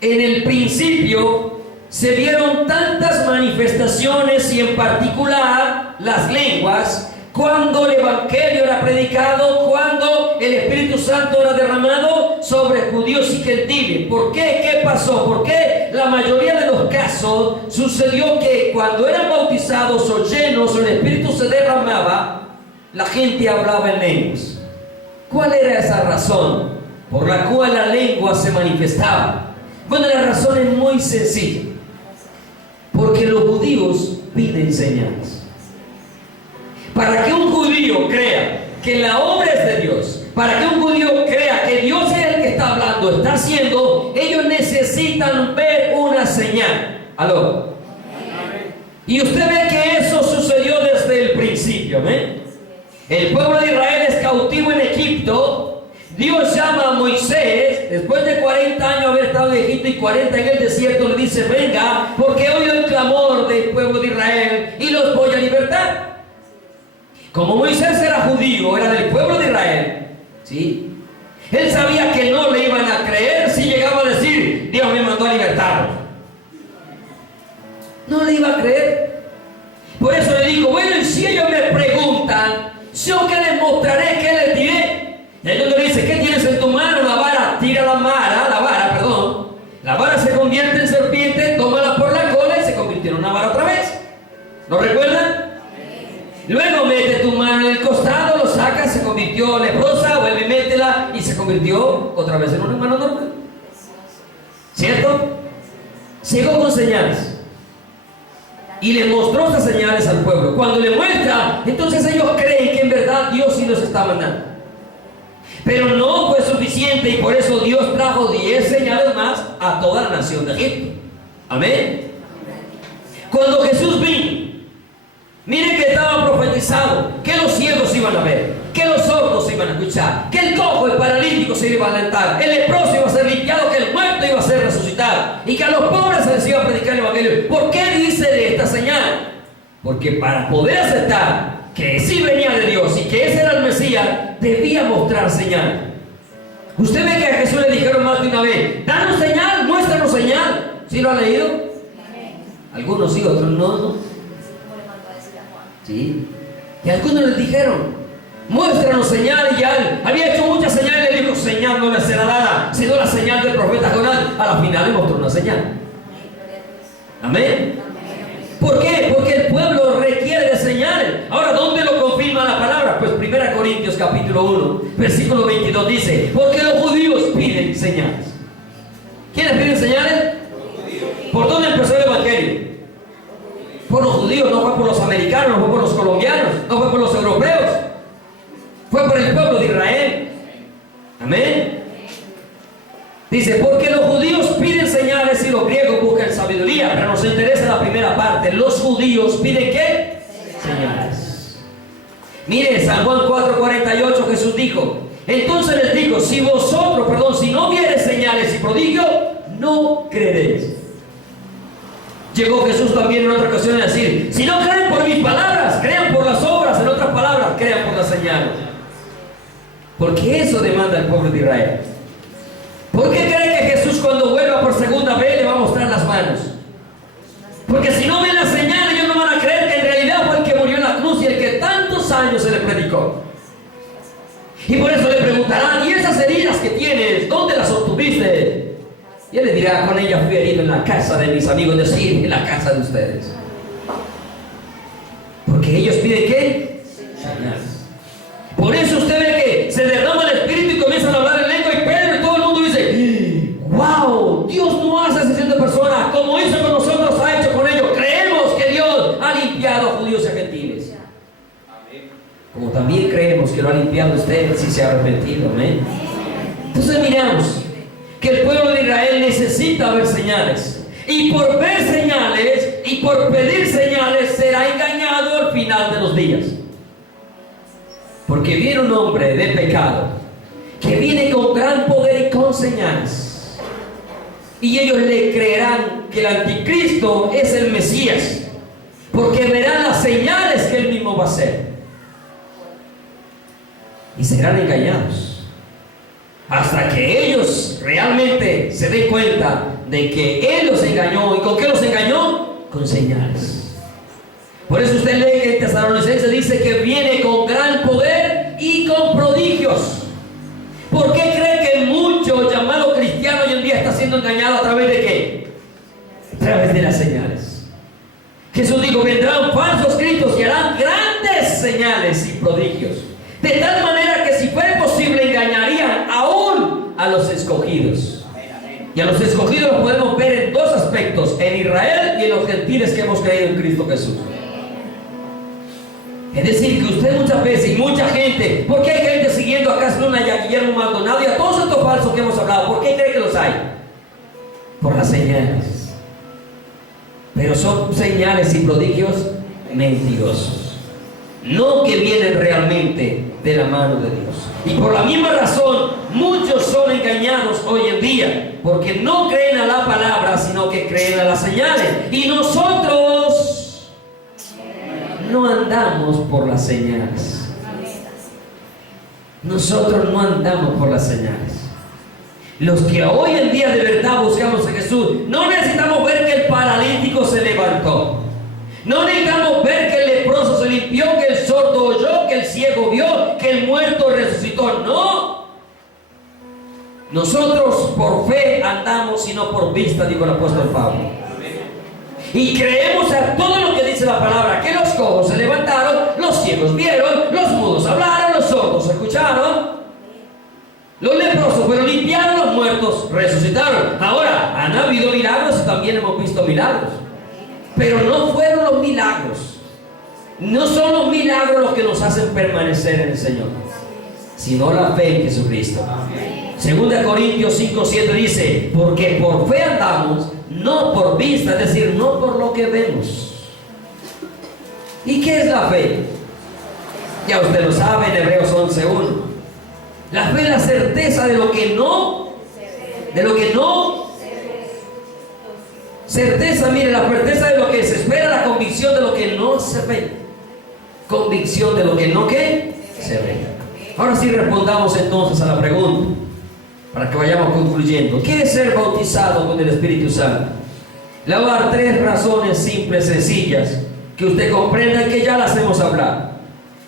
en el principio se vieron tantas manifestaciones y en particular las lenguas cuando el Evangelio era predicado, cuando el Espíritu Santo era derramado sobre judíos y gentiles. ¿Por qué? ¿Qué pasó? ¿Por qué la mayoría de los casos sucedió que cuando eran bautizados o llenos o el Espíritu se derramaba, la gente hablaba en lenguas? ¿Cuál era esa razón por la cual la lengua se manifestaba? Bueno, la razón es muy sencilla. Porque los judíos piden señales. Para que un judío crea que la obra es de Dios, para que un judío crea que Dios es el que está hablando, está haciendo, ellos necesitan ver una señal. ¿Aló? Y usted ve que eso sucedió desde el principio. ¿eh? El pueblo de Israel es cautivo en Egipto. Dios llama a Moisés, después de 40 años haber estado en Egipto y 40 en el desierto, le dice, venga, porque he oído el clamor del pueblo de Israel y los voy a libertar. Como Moisés era judío, era del pueblo de Israel, ¿sí? Él sabía que no le iban a creer si llegaba a decir, Dios me mandó a libertarlo. No le iba a creer. Por eso le digo, bueno, y si ellos me preguntan, yo que les mostraré, ¿qué les diré? Y ellos le dice, ¿qué tienes en tu mano? La vara, tira la vara, perdón. La vara se convierte en serpiente, tómala por la cola y se convirtió en una vara otra vez. ¿Lo recuerdan? Luego mete tu mano en el costado, lo saca, se convirtió leprosa, vuelve y métela y se convirtió otra vez en una mano normal. ¿Cierto? Llegó con señales. Y le mostró estas señales al pueblo. Cuando le muestra, entonces ellos creen que en verdad Dios sí los está mandando. Pero no fue suficiente y por eso Dios trajo 10 señales más a toda la nación de Egipto. Amén. Cuando Jesús vino, miren que estaba profetizado que los ciegos iban a ver, que los sordos iban a escuchar, que el cojo, el paralítico se iba a levantar, el leproso iba a ser limpiado, que el muerto iba a ser resucitado y que a los pobres se les iba a predicar el evangelio. ¿Por qué dice de esta señal? Porque para poder aceptar que sí venía de Dios y que ese era el Mesías, debía mostrar señal. Usted ve que a Jesús le dijeron más de una vez, danos señal, muéstranos señal. ¿Sí lo ha leído? Algunos sí, otros no. Sí. Y algunos les dijeron, muéstranos señal, y ya él había hecho muchas señales y le dijo, señal no me será dada, sino la señal del profeta Jonás. A la final le mostró una señal. Amén. ¿Por qué? Porque el pueblo requiere de señales. capítulo 1, versículo 22 dice, porque los judíos piden señales. ¿Quiénes piden señales? ¿Por dónde empezó el evangelio? Por los judíos, no fue por los americanos, no fue por los colombianos, no fue por los europeos, fue por el pueblo de Israel. Amén. Dice, porque los judíos piden señales y los griegos buscan sabiduría. Pero nos interesa la primera parte. Los judíos piden ¿qué? Señales. Mire, San Juan 4:48, Jesús dijo, entonces les digo, si no viereis señales y prodigios, no creeréis. Llegó Jesús también en otra ocasión a decir, si no creen por mis palabras, crean por las obras. En otras palabras, crean por las señales. Porque eso demanda el pueblo de Israel. ¿Por qué creen que Jesús cuando vuelva por segunda vez le va a mostrar las manos? Porque si no ven las señales, ellos no van a creer que en realidad fue el que murió en la cruz y el que tantos años se le predicó. Y por eso le preguntarán, ¿y esas heridas que tienes, dónde las obtuviste? Y él le dirá, con ellas fui herido en la casa de mis amigos, es decir, en la casa de ustedes. Porque ellos piden ¿qué? Señales. Por eso usted ve que se derrama el Espíritu y comienzan a hablar en lengua, y Pedro y todo el mundo dice, wow, Dios no hace excepción de personas, como hizo con nosotros, ha hecho con ellos. Creemos que Dios ha limpiado a judíos y a gentiles. Como también creemos que lo ha limpiado usted si se ha arrepentido. Amén. Entonces miramos que el pueblo de Israel necesita ver señales, y por ver señales y por pedir señales será engañado al final de los días. Porque viene un hombre de pecado que viene con gran poder y con señales, y ellos le creerán que el anticristo es el Mesías, porque verán las señales que él mismo va a hacer, y serán engañados hasta que ellos realmente se den cuenta de que él los engañó. ¿Y con qué los engañó? Con señales. Por eso usted lee que en Tesalonicenses dice que viene con gran poder y con prodigios. ¿Por qué cree que mucho llamado cristiano hoy en día está siendo engañado a través de qué? A través de las señales. Jesús dijo, vendrán falsos cristos y harán grandes señales y prodigios, de tal manera que si fuera posible engañarían aún a los escogidos. Y a los escogidos los podemos ver en dos aspectos, en Israel y en los gentiles que hemos creído en Cristo Jesús. Es decir, que usted muchas veces y mucha gente, ¿por qué hay gente siguiendo a Cas Luna y a Guillermo Maldonado y a todos estos falsos que hemos hablado? ¿Por qué cree que los hay? Por las señales. Pero son señales y prodigios mentirosos, no que vienen realmente de la mano de Dios. Y por la misma razón, muchos son engañados hoy en día, porque no creen a la palabra, sino que creen a las señales. Y nosotros no andamos por las señales. Nosotros no andamos por las señales. Los que hoy en día de verdad buscamos a Jesús, no necesitamos ver que el paralítico se levantó, no necesitamos ver que el leproso se limpió, que el sordo oyó, que el ciego vio, que el muerto resucitó. No. Nosotros por fe andamos y no por vista, dijo el apóstol Pablo. Y creemos a todo lo que dice la palabra, que los cojos se levantaron, los ciegos vieron, los mudos hablaron, los sordos escucharon, los leprosos fueron limpiados, los muertos resucitaron. Ahora, han habido milagros y también hemos visto milagros, pero no fueron los milagros, no son los milagros los que nos hacen permanecer en el Señor, sino la fe en Jesucristo. 2 Corintios 5:7 dice, porque por fe andamos, no por vista, es decir, no por lo que vemos. ¿Y qué es la fe? Ya usted lo sabe en Hebreos 11:1. La fe es la certeza de lo que no, certeza, mire, la certeza de lo que se espera, la convicción de lo que no se ve. Convicción de lo que no ¿qué? Se ve. Ahora sí respondamos entonces a la pregunta, para que vayamos concluyendo. ¿Qué es ser bautizado con el Espíritu Santo? Le voy a dar 3 razones simples, sencillas, que usted comprenda y que ya las hemos hablado.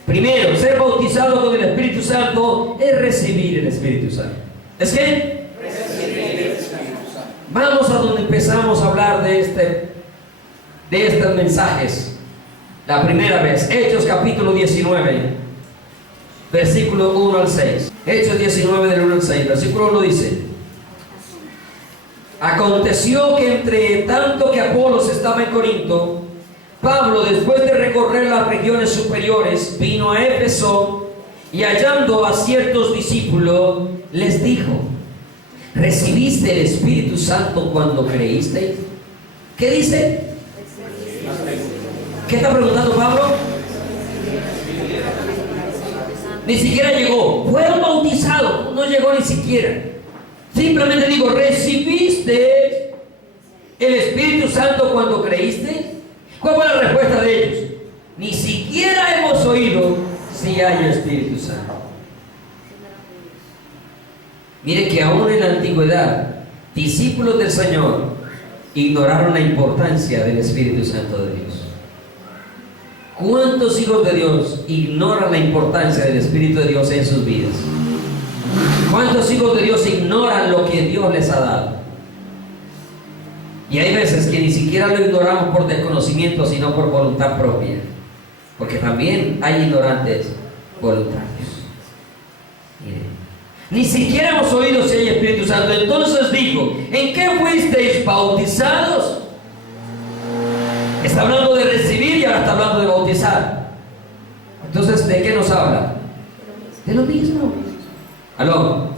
Primero, ser bautizado con el Espíritu Santo es recibir el Espíritu Santo. ¿Es qué? Recibir el Espíritu Santo. Vamos a donde empezamos a hablar de estos mensajes. La primera vez, Hechos capítulo 19. versículo 1 al 6. Hechos 19 del 1 al 6. Versículo 1 dice: aconteció que entre tanto que Apolos estaba en Corinto, Pablo, después de recorrer las regiones superiores, vino a Éfeso y hallando a ciertos discípulos, les dijo: ¿recibiste el Espíritu Santo cuando creísteis? ¿Qué dice? ¿Qué está preguntando Pablo? Ni siquiera llegó. Fueron bautizados. No llegó ni siquiera. Simplemente digo: ¿recibiste el Espíritu Santo cuando creíste? ¿Cuál fue la respuesta de ellos? Ni siquiera hemos oído si hay Espíritu Santo. Mire que aún en la antigüedad, discípulos del Señor ignoraron la importancia del Espíritu Santo de Dios. ¿Cuántos hijos de Dios ignoran la importancia del Espíritu de Dios en sus vidas? ¿Cuántos hijos de Dios ignoran lo que Dios les ha dado? Y hay veces que ni siquiera lo ignoramos por desconocimiento, sino por voluntad propia. Porque también hay ignorantes voluntarios. Miren, ni siquiera hemos oído si hay Espíritu Santo. Entonces dijo: ¿en qué fuisteis bautizados? Está hablando de recibir y ahora está hablando de bautizar. Entonces, ¿de qué nos habla? De lo mismo. ¿Aló?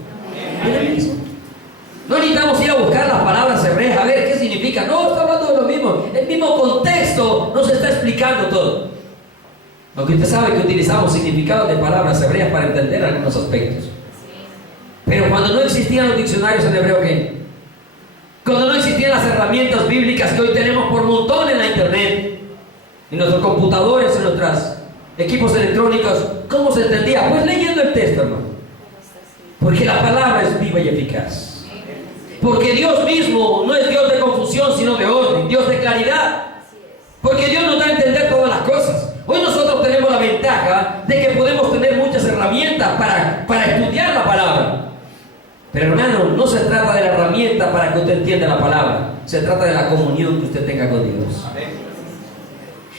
De lo mismo. No necesitamos ir a buscar las palabras hebreas a ver qué significa. No, está hablando de lo mismo. El mismo contexto nos está explicando todo. Aunque usted sabe que utilizamos significados de palabras hebreas para entender algunos aspectos. Pero cuando no existían los diccionarios en hebreo, ¿qué? Cuando no existían las herramientas bíblicas que hoy tenemos por montón en la internet, en nuestros computadores, en nuestros equipos electrónicos, ¿cómo se entendía? Pues leyendo el texto, hermano. Porque la palabra es viva y eficaz. Porque Dios mismo no es Dios de confusión, sino de orden, Dios de claridad. Porque Dios nos da a entender todas las cosas. Hoy nosotros tenemos la ventaja de que podemos tener muchas herramientas para estudiar la palabra. Pero hermano, no se trata de la herramienta para que usted entienda la palabra. Se trata de la comunión que usted tenga con Dios.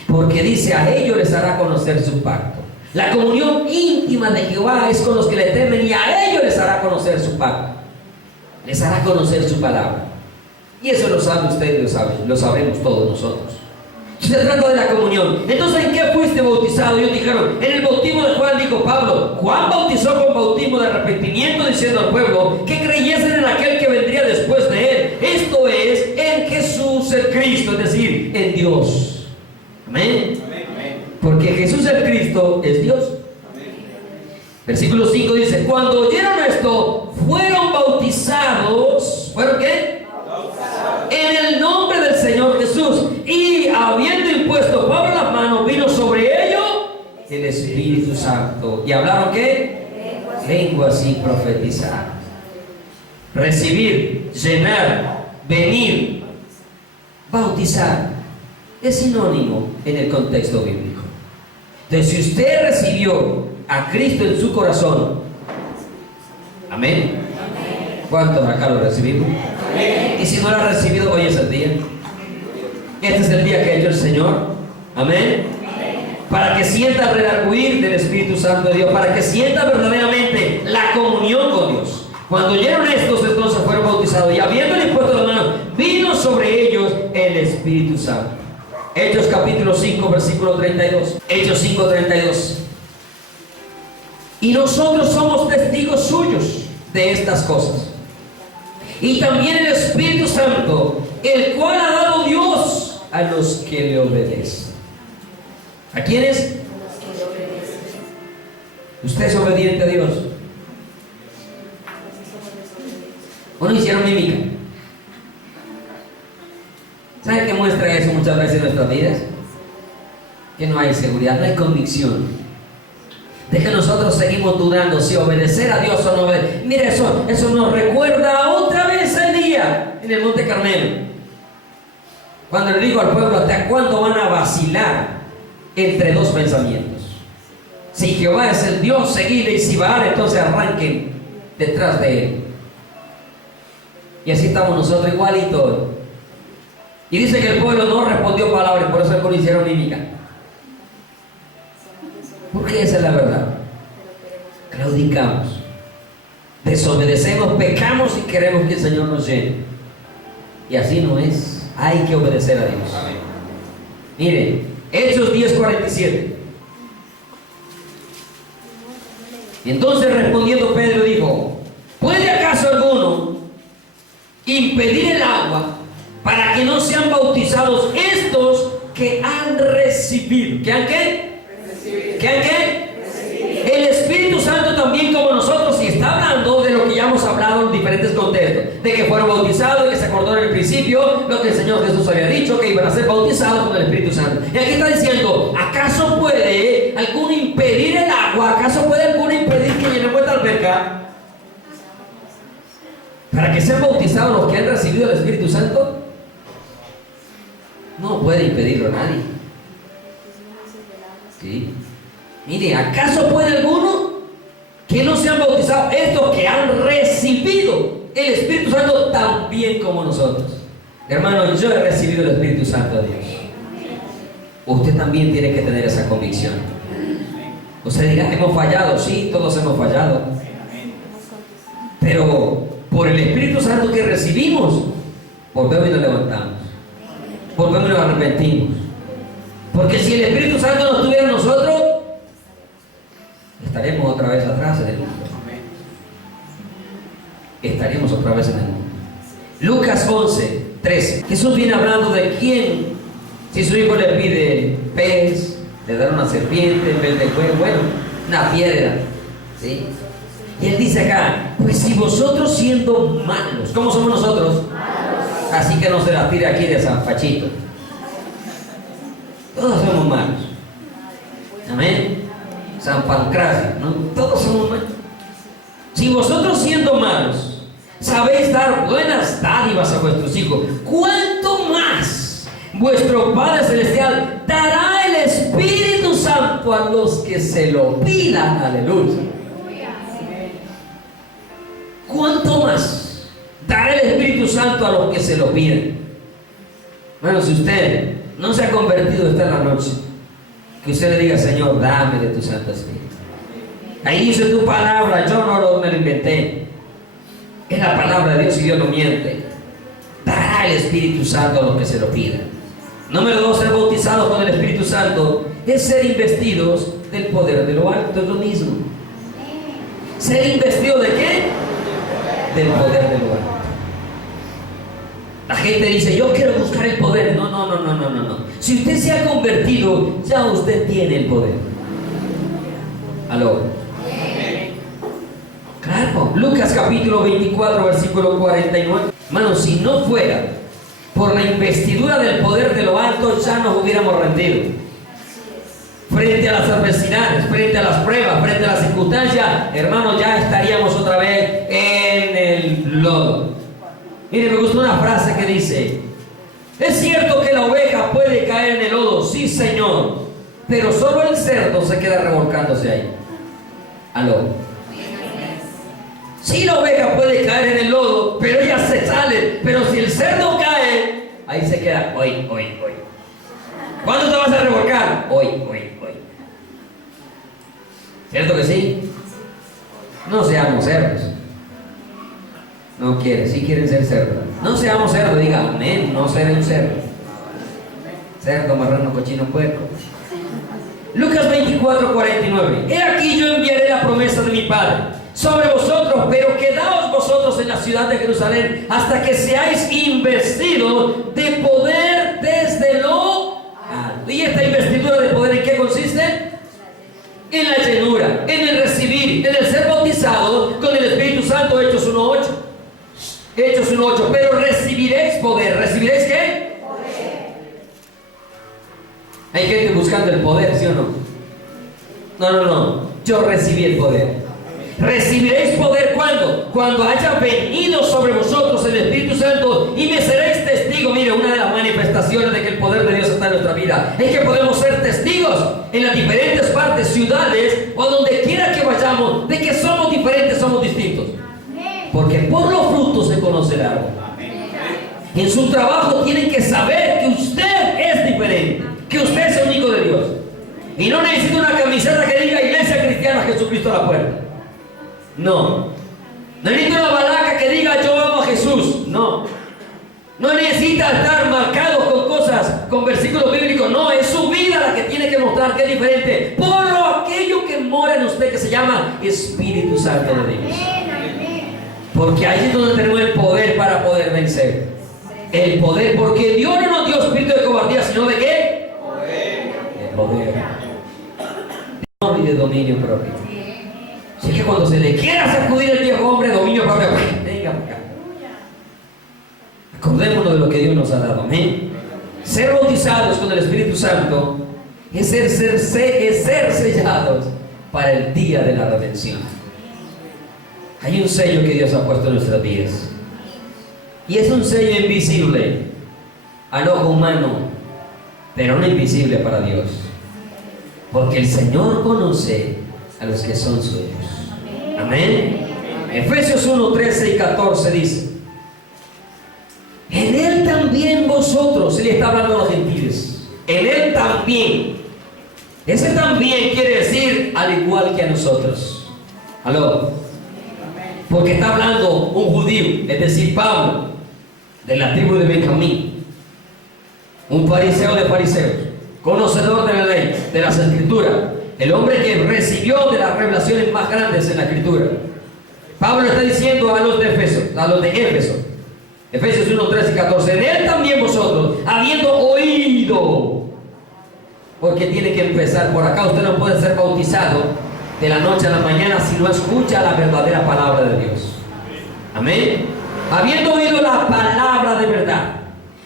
Porque dice: a ellos les hará conocer su pacto. La comunión íntima de Jehová es con los que le temen, y a ellos les hará conocer su pacto. Les hará conocer su palabra. Y eso lo sabe usted, lo sabemos todos nosotros. Se trata de la comunión. Entonces, ¿en qué fuiste bautizado? Ellos dijeron: en el bautismo de Juan. Dijo Pablo: Juan bautizó con bautismo de arrepentimiento, diciendo al pueblo que creyesen en aquel que vendría después de él, esto es, en Jesús el Cristo, es decir, en Dios. Amén. Porque Jesús el Cristo es Dios. Versículo 5 dice: cuando oyeron esto, fueron bautizados. ¿Fueron qué? En el nombre del Señor Jesús. Y habiendo impuesto Pablo las manos, vino sobre ellos el Espíritu Santo. ¿Y hablaron qué? Lenguas y profetizar. Recibir, llenar, venir, bautizar es sinónimo en el contexto bíblico. Entonces, si usted recibió a Cristo en su corazón, amén. ¿Cuántos acá lo recibimos? Y si no lo ha recibido, hoy es el día. Este es el día que ha hecho el Señor. Amén. Para que sienta el redarguir del Espíritu Santo de Dios, para que sienta verdaderamente la comunión con Dios. Cuando oyeron estos, entonces fueron bautizados, y habiéndole puesto las manos, vino sobre ellos el Espíritu Santo. Hechos capítulo 5, versículo 32. Hechos 5, 32. Y nosotros somos testigos suyos de estas cosas. Y también el Espíritu Santo, el cual ha dado Dios a los que le obedecen. ¿A quiénes? ¿Usted es obediente a Dios? ¿O no hicieron mímica? ¿Saben qué muestra eso muchas veces en nuestras vidas? Que no hay seguridad, no hay convicción. De que nosotros seguimos dudando si obedecer a Dios o no obedecer. Mire, eso nos recuerda otra vez el día en el Monte Carmelo, cuando le digo al pueblo: ¿hasta cuándo van a vacilar entre dos pensamientos? Si Jehová es el Dios, seguidle, y si Baal, entonces arranquen detrás de él. Y así estamos nosotros igualitos. Y dice que el pueblo no respondió palabra, y por eso algunos hicieron mímica. Porque esa es la verdad. claudicamos, desobedecemos, pecamos y queremos que el Señor nos llene. Y así no es. Hay que obedecer a Dios. Mire, Hechos 10:47. Y entonces respondiendo Pedro dijo: ¿puede acaso alguno impedir el agua para que no sean bautizados estos que han recibido? ¿Que han qué? ¿Que han qué? El Espíritu Santo también como nosotros, y está hablando de lo que ya hemos hablado en diferentes contextos, de que fueron bautizados, de que se acordó en el principio lo que el Señor Jesús había dicho, que iban a ser bautizados con el Espíritu Santo. Y aquí está diciendo: ¿acaso puede alguno impedir el agua? ¿Acaso puede alguno impedir que llenemos esta alberca para que sean bautizados los que han recibido el Espíritu Santo? No puede impedirlo nadie. ¿Sí? Mire, ¿acaso puede alguno que no sean bautizados estos que han recibido el Espíritu Santo tan bien como nosotros? Hermano, yo he recibido el Espíritu Santo de Dios. Usted también tiene que tener esa convicción. Usted dirá: hemos fallado. Sí, todos hemos fallado. Pero por el Espíritu Santo que recibimos, volvemos y nos levantamos. Volvemos y nos arrepentimos. Porque si el Espíritu Santo no estuviera en nosotros, estaremos otra vez atrás en el mundo. Estaríamos otra vez en el mundo. Lucas 11:13. Jesús viene hablando de quién, si su hijo le pide pez, le dan una serpiente en vez de fuego, bueno, una piedra, ¿sí? Y él dice acá: pues si vosotros siendo malos, ¿cómo somos nosotros? Malos. Así que no se la tire aquí de San Pachito. Todos somos malos. Amén. San Pancracio, ¿no? Todos somos malos. Si vosotros siendo malos sabéis dar buenas dádivas a vuestros hijos, ¿cuánto más vuestro Padre Celestial dará el Espíritu Santo a los que se lo pidan? Aleluya. ¿Cuánto más dará el Espíritu Santo a los que se lo piden? Bueno, si usted no se ha convertido esta la noche, que usted le diga: Señor, dame de tu Santo Espíritu. Ahí dice tu palabra, yo no me lo inventé. Es la palabra de Dios y Dios no miente. Dará el Espíritu Santo a los que se lo pidan. Número 2, ser bautizados con el Espíritu Santo es ser investidos del poder de lo alto, es lo mismo. ¿Ser investido de qué? Del poder de lo alto. La gente dice: yo quiero buscar el poder. No. Si usted se ha convertido, ya usted tiene el poder. ¿Aló? Claro. Lucas capítulo 24, versículo 49. Hermano, si no fuera por la investidura del poder de lo alto, ya nos hubiéramos rendido. Frente a las adversidades, frente a las pruebas, frente a las circunstancias, hermano, ya estaríamos otra vez en el lodo. Mire, me gustó una frase que dice: es cierto que la oveja puede caer en el lodo, sí señor, pero solo el cerdo se queda revolcándose ahí. ¿Aló? Sí, la oveja puede caer en el lodo, pero ella se sale. Pero si el cerdo cae, ahí se queda. Hoy. ¿Cuándo te vas a revolcar? Hoy. ¿Cierto que sí? No seamos cerdos. No quieren, sí quieren ser cerdos. No seamos cerdos, diga amén, no seré un cerdo. Cerdo, marrano, cochino, puerco. Lucas 24:49. He aquí yo enviaré la promesa de mi Padre sobre vosotros, pero quedaos vosotros en la ciudad de Jerusalén hasta que seáis investidos de poder desde lo alto. ¿Y esta investidura de poder en qué consiste? En la llenura, en el recibir, en el ser bautizado con el Espíritu Santo. Hechos 1:8. Hechos 1:8. Pero recibiréis poder. ¿Recibiréis qué? Poder. Hay gente buscando el poder, ¿sí o no? No. Yo recibí el poder. Recibiréis poder ¿cuándo? Cuando haya venido sobre vosotros el Espíritu Santo y me seréis testigos. Mire, una de las manifestaciones de que el poder de Dios está en nuestra vida es que podemos ser testigos en las diferentes partes, ciudades o donde quiera que vayamos, de que somos diferentes, somos distintos. Porque por los frutos se conoce el árbol. En su trabajo tienen que saber que usted es diferente, que usted es el único de Dios. Y no necesita una camiseta que diga Iglesia Cristiana Jesucristo a la puerta. No. No necesita una balaca que diga yo amo a Jesús. No. No necesita estar marcado con cosas, con versículos bíblicos. No, es su vida la que tiene que mostrar que es diferente. Por aquello que mora en usted, que se llama Espíritu Santo de Dios. Porque ahí es donde tenemos el poder para poder vencer. El poder, porque Dios no nos dio espíritu de cobardía, sino de ¿qué? De poder. Y de dominio propio. Así que cuando se le quiera sacudir el viejo hombre, dominio propio, venga acá. Acordémonos de lo que Dios nos ha dado. Amén. Ser bautizados con el Espíritu Santo es ser sellados para el día de la redención. Hay un sello que Dios ha puesto en nuestras vidas. Y es un sello invisible al ojo humano, pero no invisible para Dios. Porque el Señor conoce a los que son suyos. Amén. Efesios 1, 13 y 14 dice: en Él también vosotros, Él está hablando a los gentiles, en Él también. Ese también quiere decir al igual que a nosotros. ¿Aló? Porque está hablando un judío, es decir, Pablo, de la tribu de Benjamín, un fariseo de fariseos, conocedor de la ley, de las escrituras, el hombre que recibió de las revelaciones más grandes en la escritura. Pablo está diciendo a los de Éfeso, Efesios 1, 13 y 14: en Él también vosotros, habiendo oído, porque tiene que empezar por acá. Usted no puede ser bautizado de la noche a la mañana si no escucha la verdadera palabra de Dios. Amén. Habiendo oído la palabra de verdad,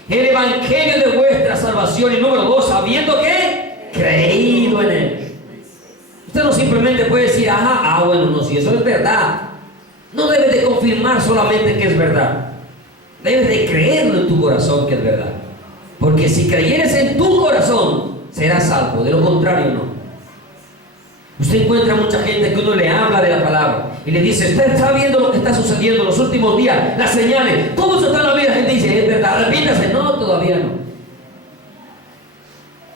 el evangelio de vuestra salvación, y número 2, habiendo ¿qué? Creído en Él. Usted no simplemente puede decir, bueno, no, si eso es verdad. No debes de confirmar solamente que es verdad. Debes de creerlo en tu corazón que es verdad. Porque si creyeres en tu corazón, serás salvo. De lo contrario, no. Usted encuentra mucha gente que uno le habla de la palabra y le dice: usted está viendo lo que está sucediendo en los últimos días, las señales, ¿cómo se está en la vida? La gente dice: es verdad, arrepiéntase. No, todavía no.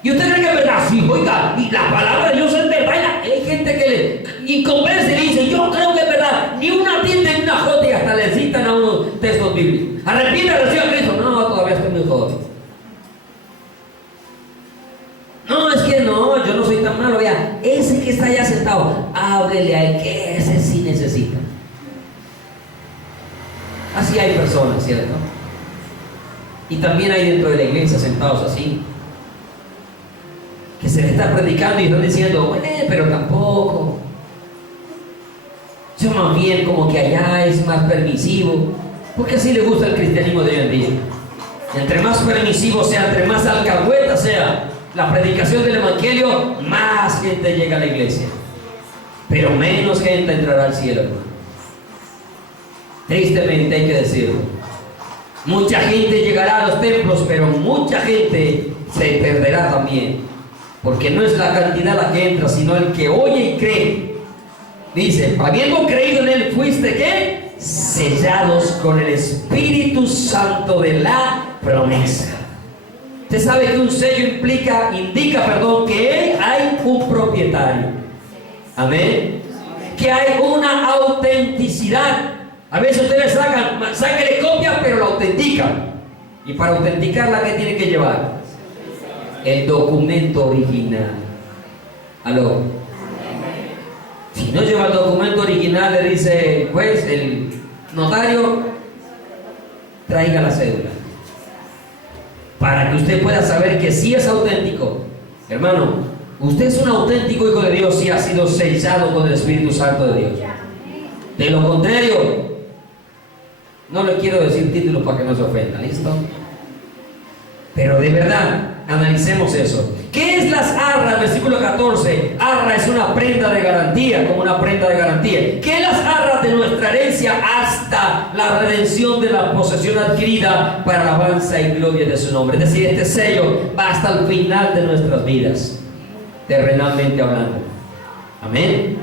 ¿Y usted cree que es verdad? Sí, oiga, y la palabra de Dios es verdad. Hay gente que le convence y le dice: yo creo que es verdad. Ni una tilde ni una jota, y hasta le citan a unos textos bíblicos. Arrepiéntase, reciba a Cristo. No, todavía estoy muy joven. No, es que no, yo no soy tan malo. Vea, ese que está allá sentado, háblele a él, que ese sí necesita. Así hay personas, ¿cierto? Y también hay dentro de la iglesia sentados así, que se le está predicando y están diciendo: bueno, pero tampoco. Yo más bien como que allá es más permisivo, porque así le gusta el cristianismo de hoy en día. Entre más permisivo sea, entre más alcahueta sea la predicación del evangelio, más gente llega a la iglesia, pero menos gente entrará al cielo. Tristemente hay que decirlo. Mucha gente llegará a los templos, pero mucha gente se perderá también, porque no es la cantidad la que entra, sino el que oye y cree. Dice: habiendo creído en Él, fuiste ¿qué? Sellados con el Espíritu Santo de la promesa. Usted sabe que un sello indica que hay un propietario. Amén. Que hay una autenticidad. A veces ustedes sáquenle copia, pero la autentican. Y para autenticarla, ¿qué tiene que llevar? El documento original. ¿Aló? Si no lleva el documento original, le dice el juez, el notario: traiga la cédula, para que usted pueda saber que sí es auténtico. Hermano, usted es un auténtico hijo de Dios si ha sido sellado con el Espíritu Santo de Dios. De lo contrario, no le quiero decir títulos para que no se ofenda, ¿listo? Pero de verdad, analicemos eso. ¿Qué es las arras? Versículo 14. Arra es una prenda de garantía, como una prenda de garantía. ¿Qué es las arras de nuestra herencia hasta la redención de la posesión adquirida para la alabanza y gloria de su nombre? Es decir, este sello va hasta el final de nuestras vidas, terrenalmente hablando. Amén.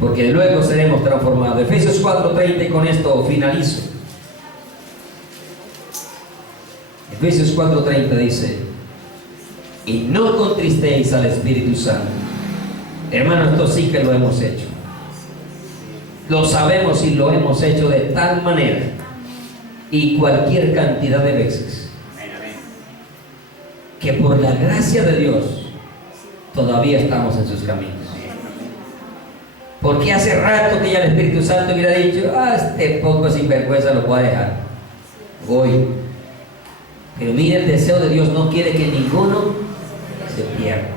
Porque luego seremos transformados. Efesios 4:30, y con esto finalizo. Efesios 4:30 dice: y no contristéis al Espíritu Santo. Hermano, esto sí que lo hemos hecho. Lo sabemos y lo hemos hecho de tal manera y cualquier cantidad de veces que por la gracia de Dios todavía estamos en sus caminos. Porque hace rato que ya el Espíritu Santo hubiera dicho: este poco sinvergüenza lo puedo dejar hoy. Pero mire, el deseo de Dios no quiere que ninguno se pierda.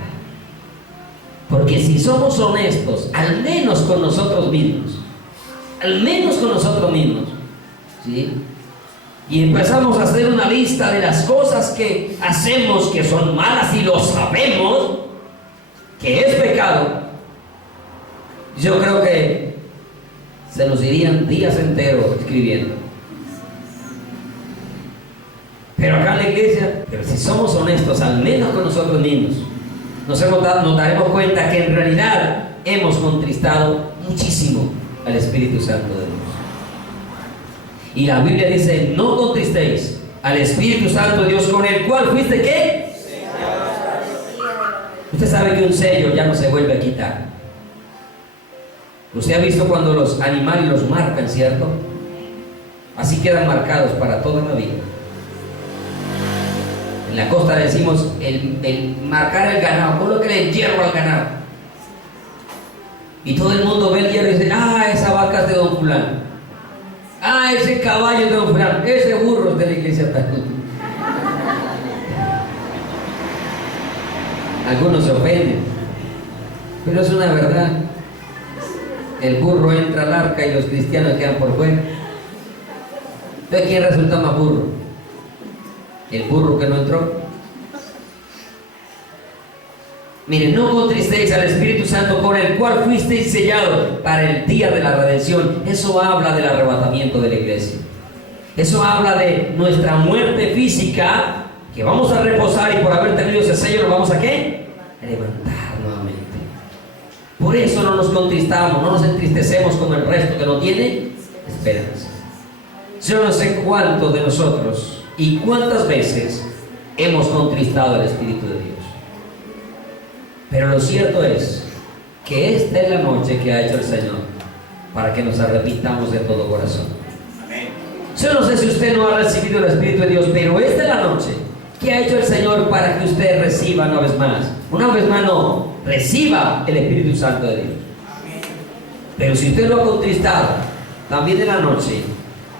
Porque si somos honestos, al menos con nosotros mismos, ¿sí? Y empezamos a hacer una lista de las cosas que hacemos que son malas y lo sabemos que es pecado, yo creo que se nos irían días enteros escribiendo. Pero acá en la iglesia, pero si somos honestos, al menos con nosotros mismos, nos daremos cuenta que en realidad hemos contristado muchísimo al Espíritu Santo de Dios. Y la Biblia dice: no contristéis al Espíritu Santo de Dios, con el cual fuiste ¿qué? Usted sabe que un sello ya no se vuelve a quitar. Usted ha visto cuando los animales los marcan, ¿cierto? Así quedan marcados para toda la vida. En la costa le decimos el marcar el ganado, colóquele el hierro al ganado. Y todo el mundo ve el hierro y dice: esa vaca es de don fulano. Ese caballo es de don fulano. Ese burro es de la iglesia tal. Algunos se ofenden, pero es una verdad. El burro entra al arca y los cristianos quedan por fuera. Entonces, ¿quién resulta más burro? ¿El burro que no entró? Miren: no contristéis al Espíritu Santo, con el cual fuisteis sellados para el día de la redención. Eso habla del arrebatamiento de la iglesia. Eso habla de nuestra muerte física, que vamos a reposar, y por haber tenido ese sello nos vamos a ¿qué? A levantar nuevamente. Por eso no nos contristamos, no nos entristecemos como el resto que no tiene esperanza. Yo no sé cuántos de nosotros y cuántas veces hemos contristado al Espíritu de Dios. Pero lo cierto es que esta es la noche que ha hecho el Señor para que nos arrepintamos de todo corazón. Yo no sé si usted no ha recibido el Espíritu de Dios, pero esta es la noche que ha hecho el Señor para que usted reciba una vez más no, reciba el Espíritu Santo de Dios. Pero si usted lo ha contristado, también en la noche,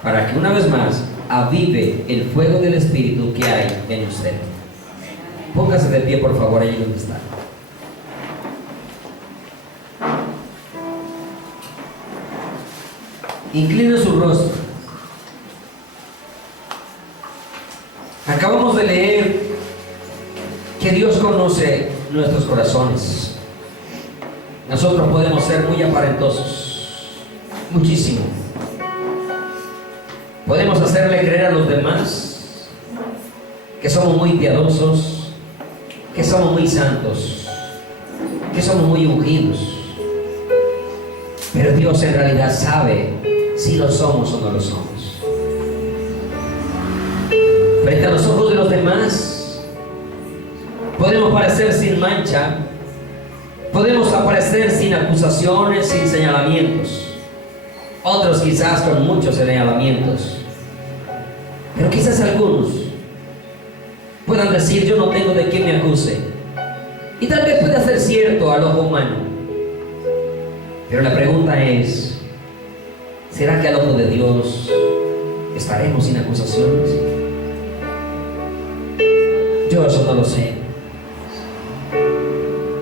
para que una vez más avive el fuego del Espíritu que hay en usted. Póngase de pie, por favor, allí donde está. Inclina su rostro. Acabamos de leer que Dios conoce nuestros corazones. Nosotros podemos ser muy aparentosos, muchísimo. Podemos hacerle creer a los demás que somos muy piadosos, que somos muy santos, que somos muy ungidos. Pero Dios en realidad sabe si lo somos o no lo somos. Frente a los ojos de los demás, podemos parecer sin mancha, podemos aparecer sin acusaciones, sin señalamientos. Otros quizás con muchos señalamientos. Pero quizás algunos puedan decir: yo no tengo de quién me acuse. Y tal vez pueda ser cierto al ojo humano. Pero la pregunta es: ¿será que al ojo de Dios estaremos sin acusaciones? Yo eso no lo sé.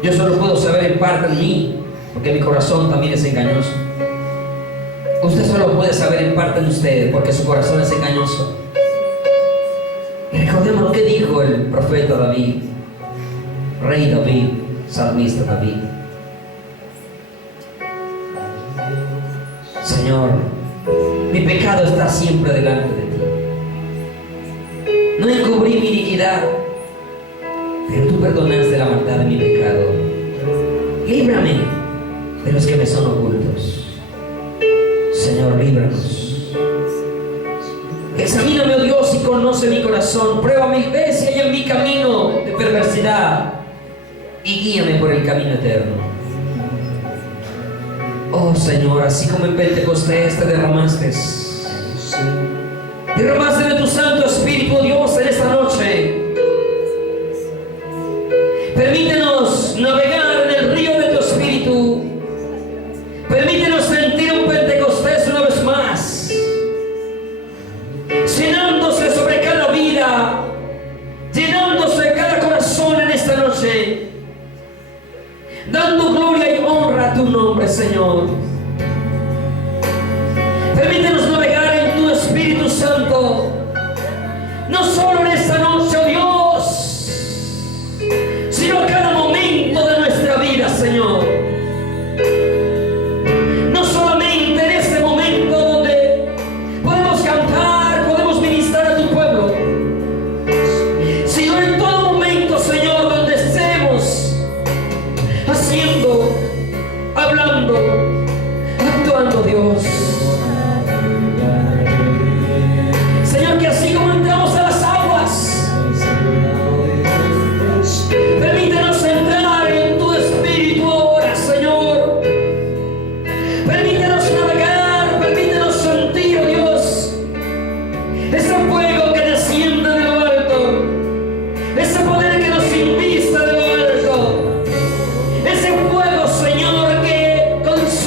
Yo solo puedo saber en parte de mí, porque mi corazón también es engañoso. Usted solo puede saber en parte de usted, porque su corazón es engañoso. Y recordemos lo que dijo el profeta David, rey David, salmista David. Señor, mi pecado está siempre delante de ti. No encubrí mi iniquidad, pero tú perdonaste la maldad de mi pecado. Líbrame de los que me son ocultos. Señor, líbranos. Examíname, oh Dios, y conoce mi corazón. Pruébame y ve si hay en mi camino de perversidad, y guíame por el camino eterno. Oh Señor, así como en Pentecostés te derramaste. Derramaste de tu Santo Espíritu, Dios, en esta noche. Permítenos navegar en el río de tu Espíritu. Permítenos sentir un Pentecostés una vez más, llenándose sobre cada vida, llenándose cada corazón en esta noche, dando gloria y honra a tu nombre, Señor. Permítenos navegar en tu Espíritu Santo, no solo en esta noche, oh Dios, sino cada momento de nuestra vida, Señor. No solamente en este momento donde podemos cantar, podemos ministrar a tu pueblo, sino en todo momento, Señor, donde estemos haciendo, hablando, actuando, Dios. Señor, que así como entramos a las aguas, permítenos entrar en tu Espíritu ahora, Señor. Permítenos navegar, permítenos sentir, oh Dios, ese fuego que desciende de lo alto, ese poder que nos invista de lo alto, ese fuego, Señor, que consume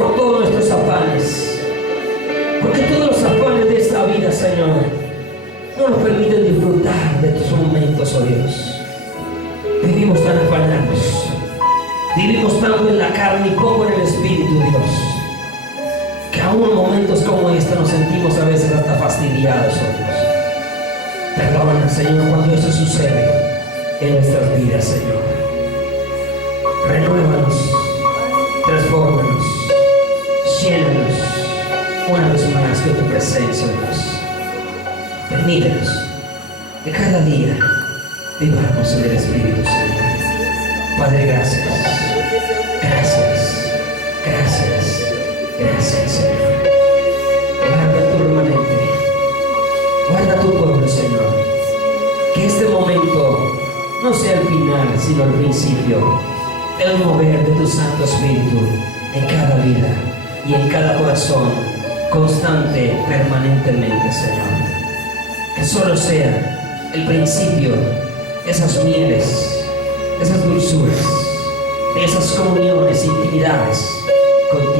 por todos nuestros afanes. Porque todos los afanes de esta vida, Señor, no nos permiten disfrutar de tus momentos, oh Dios. Vivimos tan afanados, vivimos tanto en la carne y poco en el espíritu, Dios, que aún en momentos como este nos sentimos a veces hasta fastidiados, oh Dios. Perdona, Señor, cuando eso sucede en nuestras vidas, Señor. Renuévanos, transfórmanos, llénanos una vez más de tu presencia, Dios. Permítenos que cada día vivamos en el Espíritu, Señor. Padre, gracias. Gracias. Gracias. Gracias, Señor. Guarda tu remanente. Guarda tu pueblo, Señor. Que este momento no sea el final, sino el principio del mover de tu Santo Espíritu en cada vida y en cada corazón, constante, permanentemente, Señor. Que solo sea el principio de esas mieles, de esas dulzuras, de esas comuniones, intimidades contigo.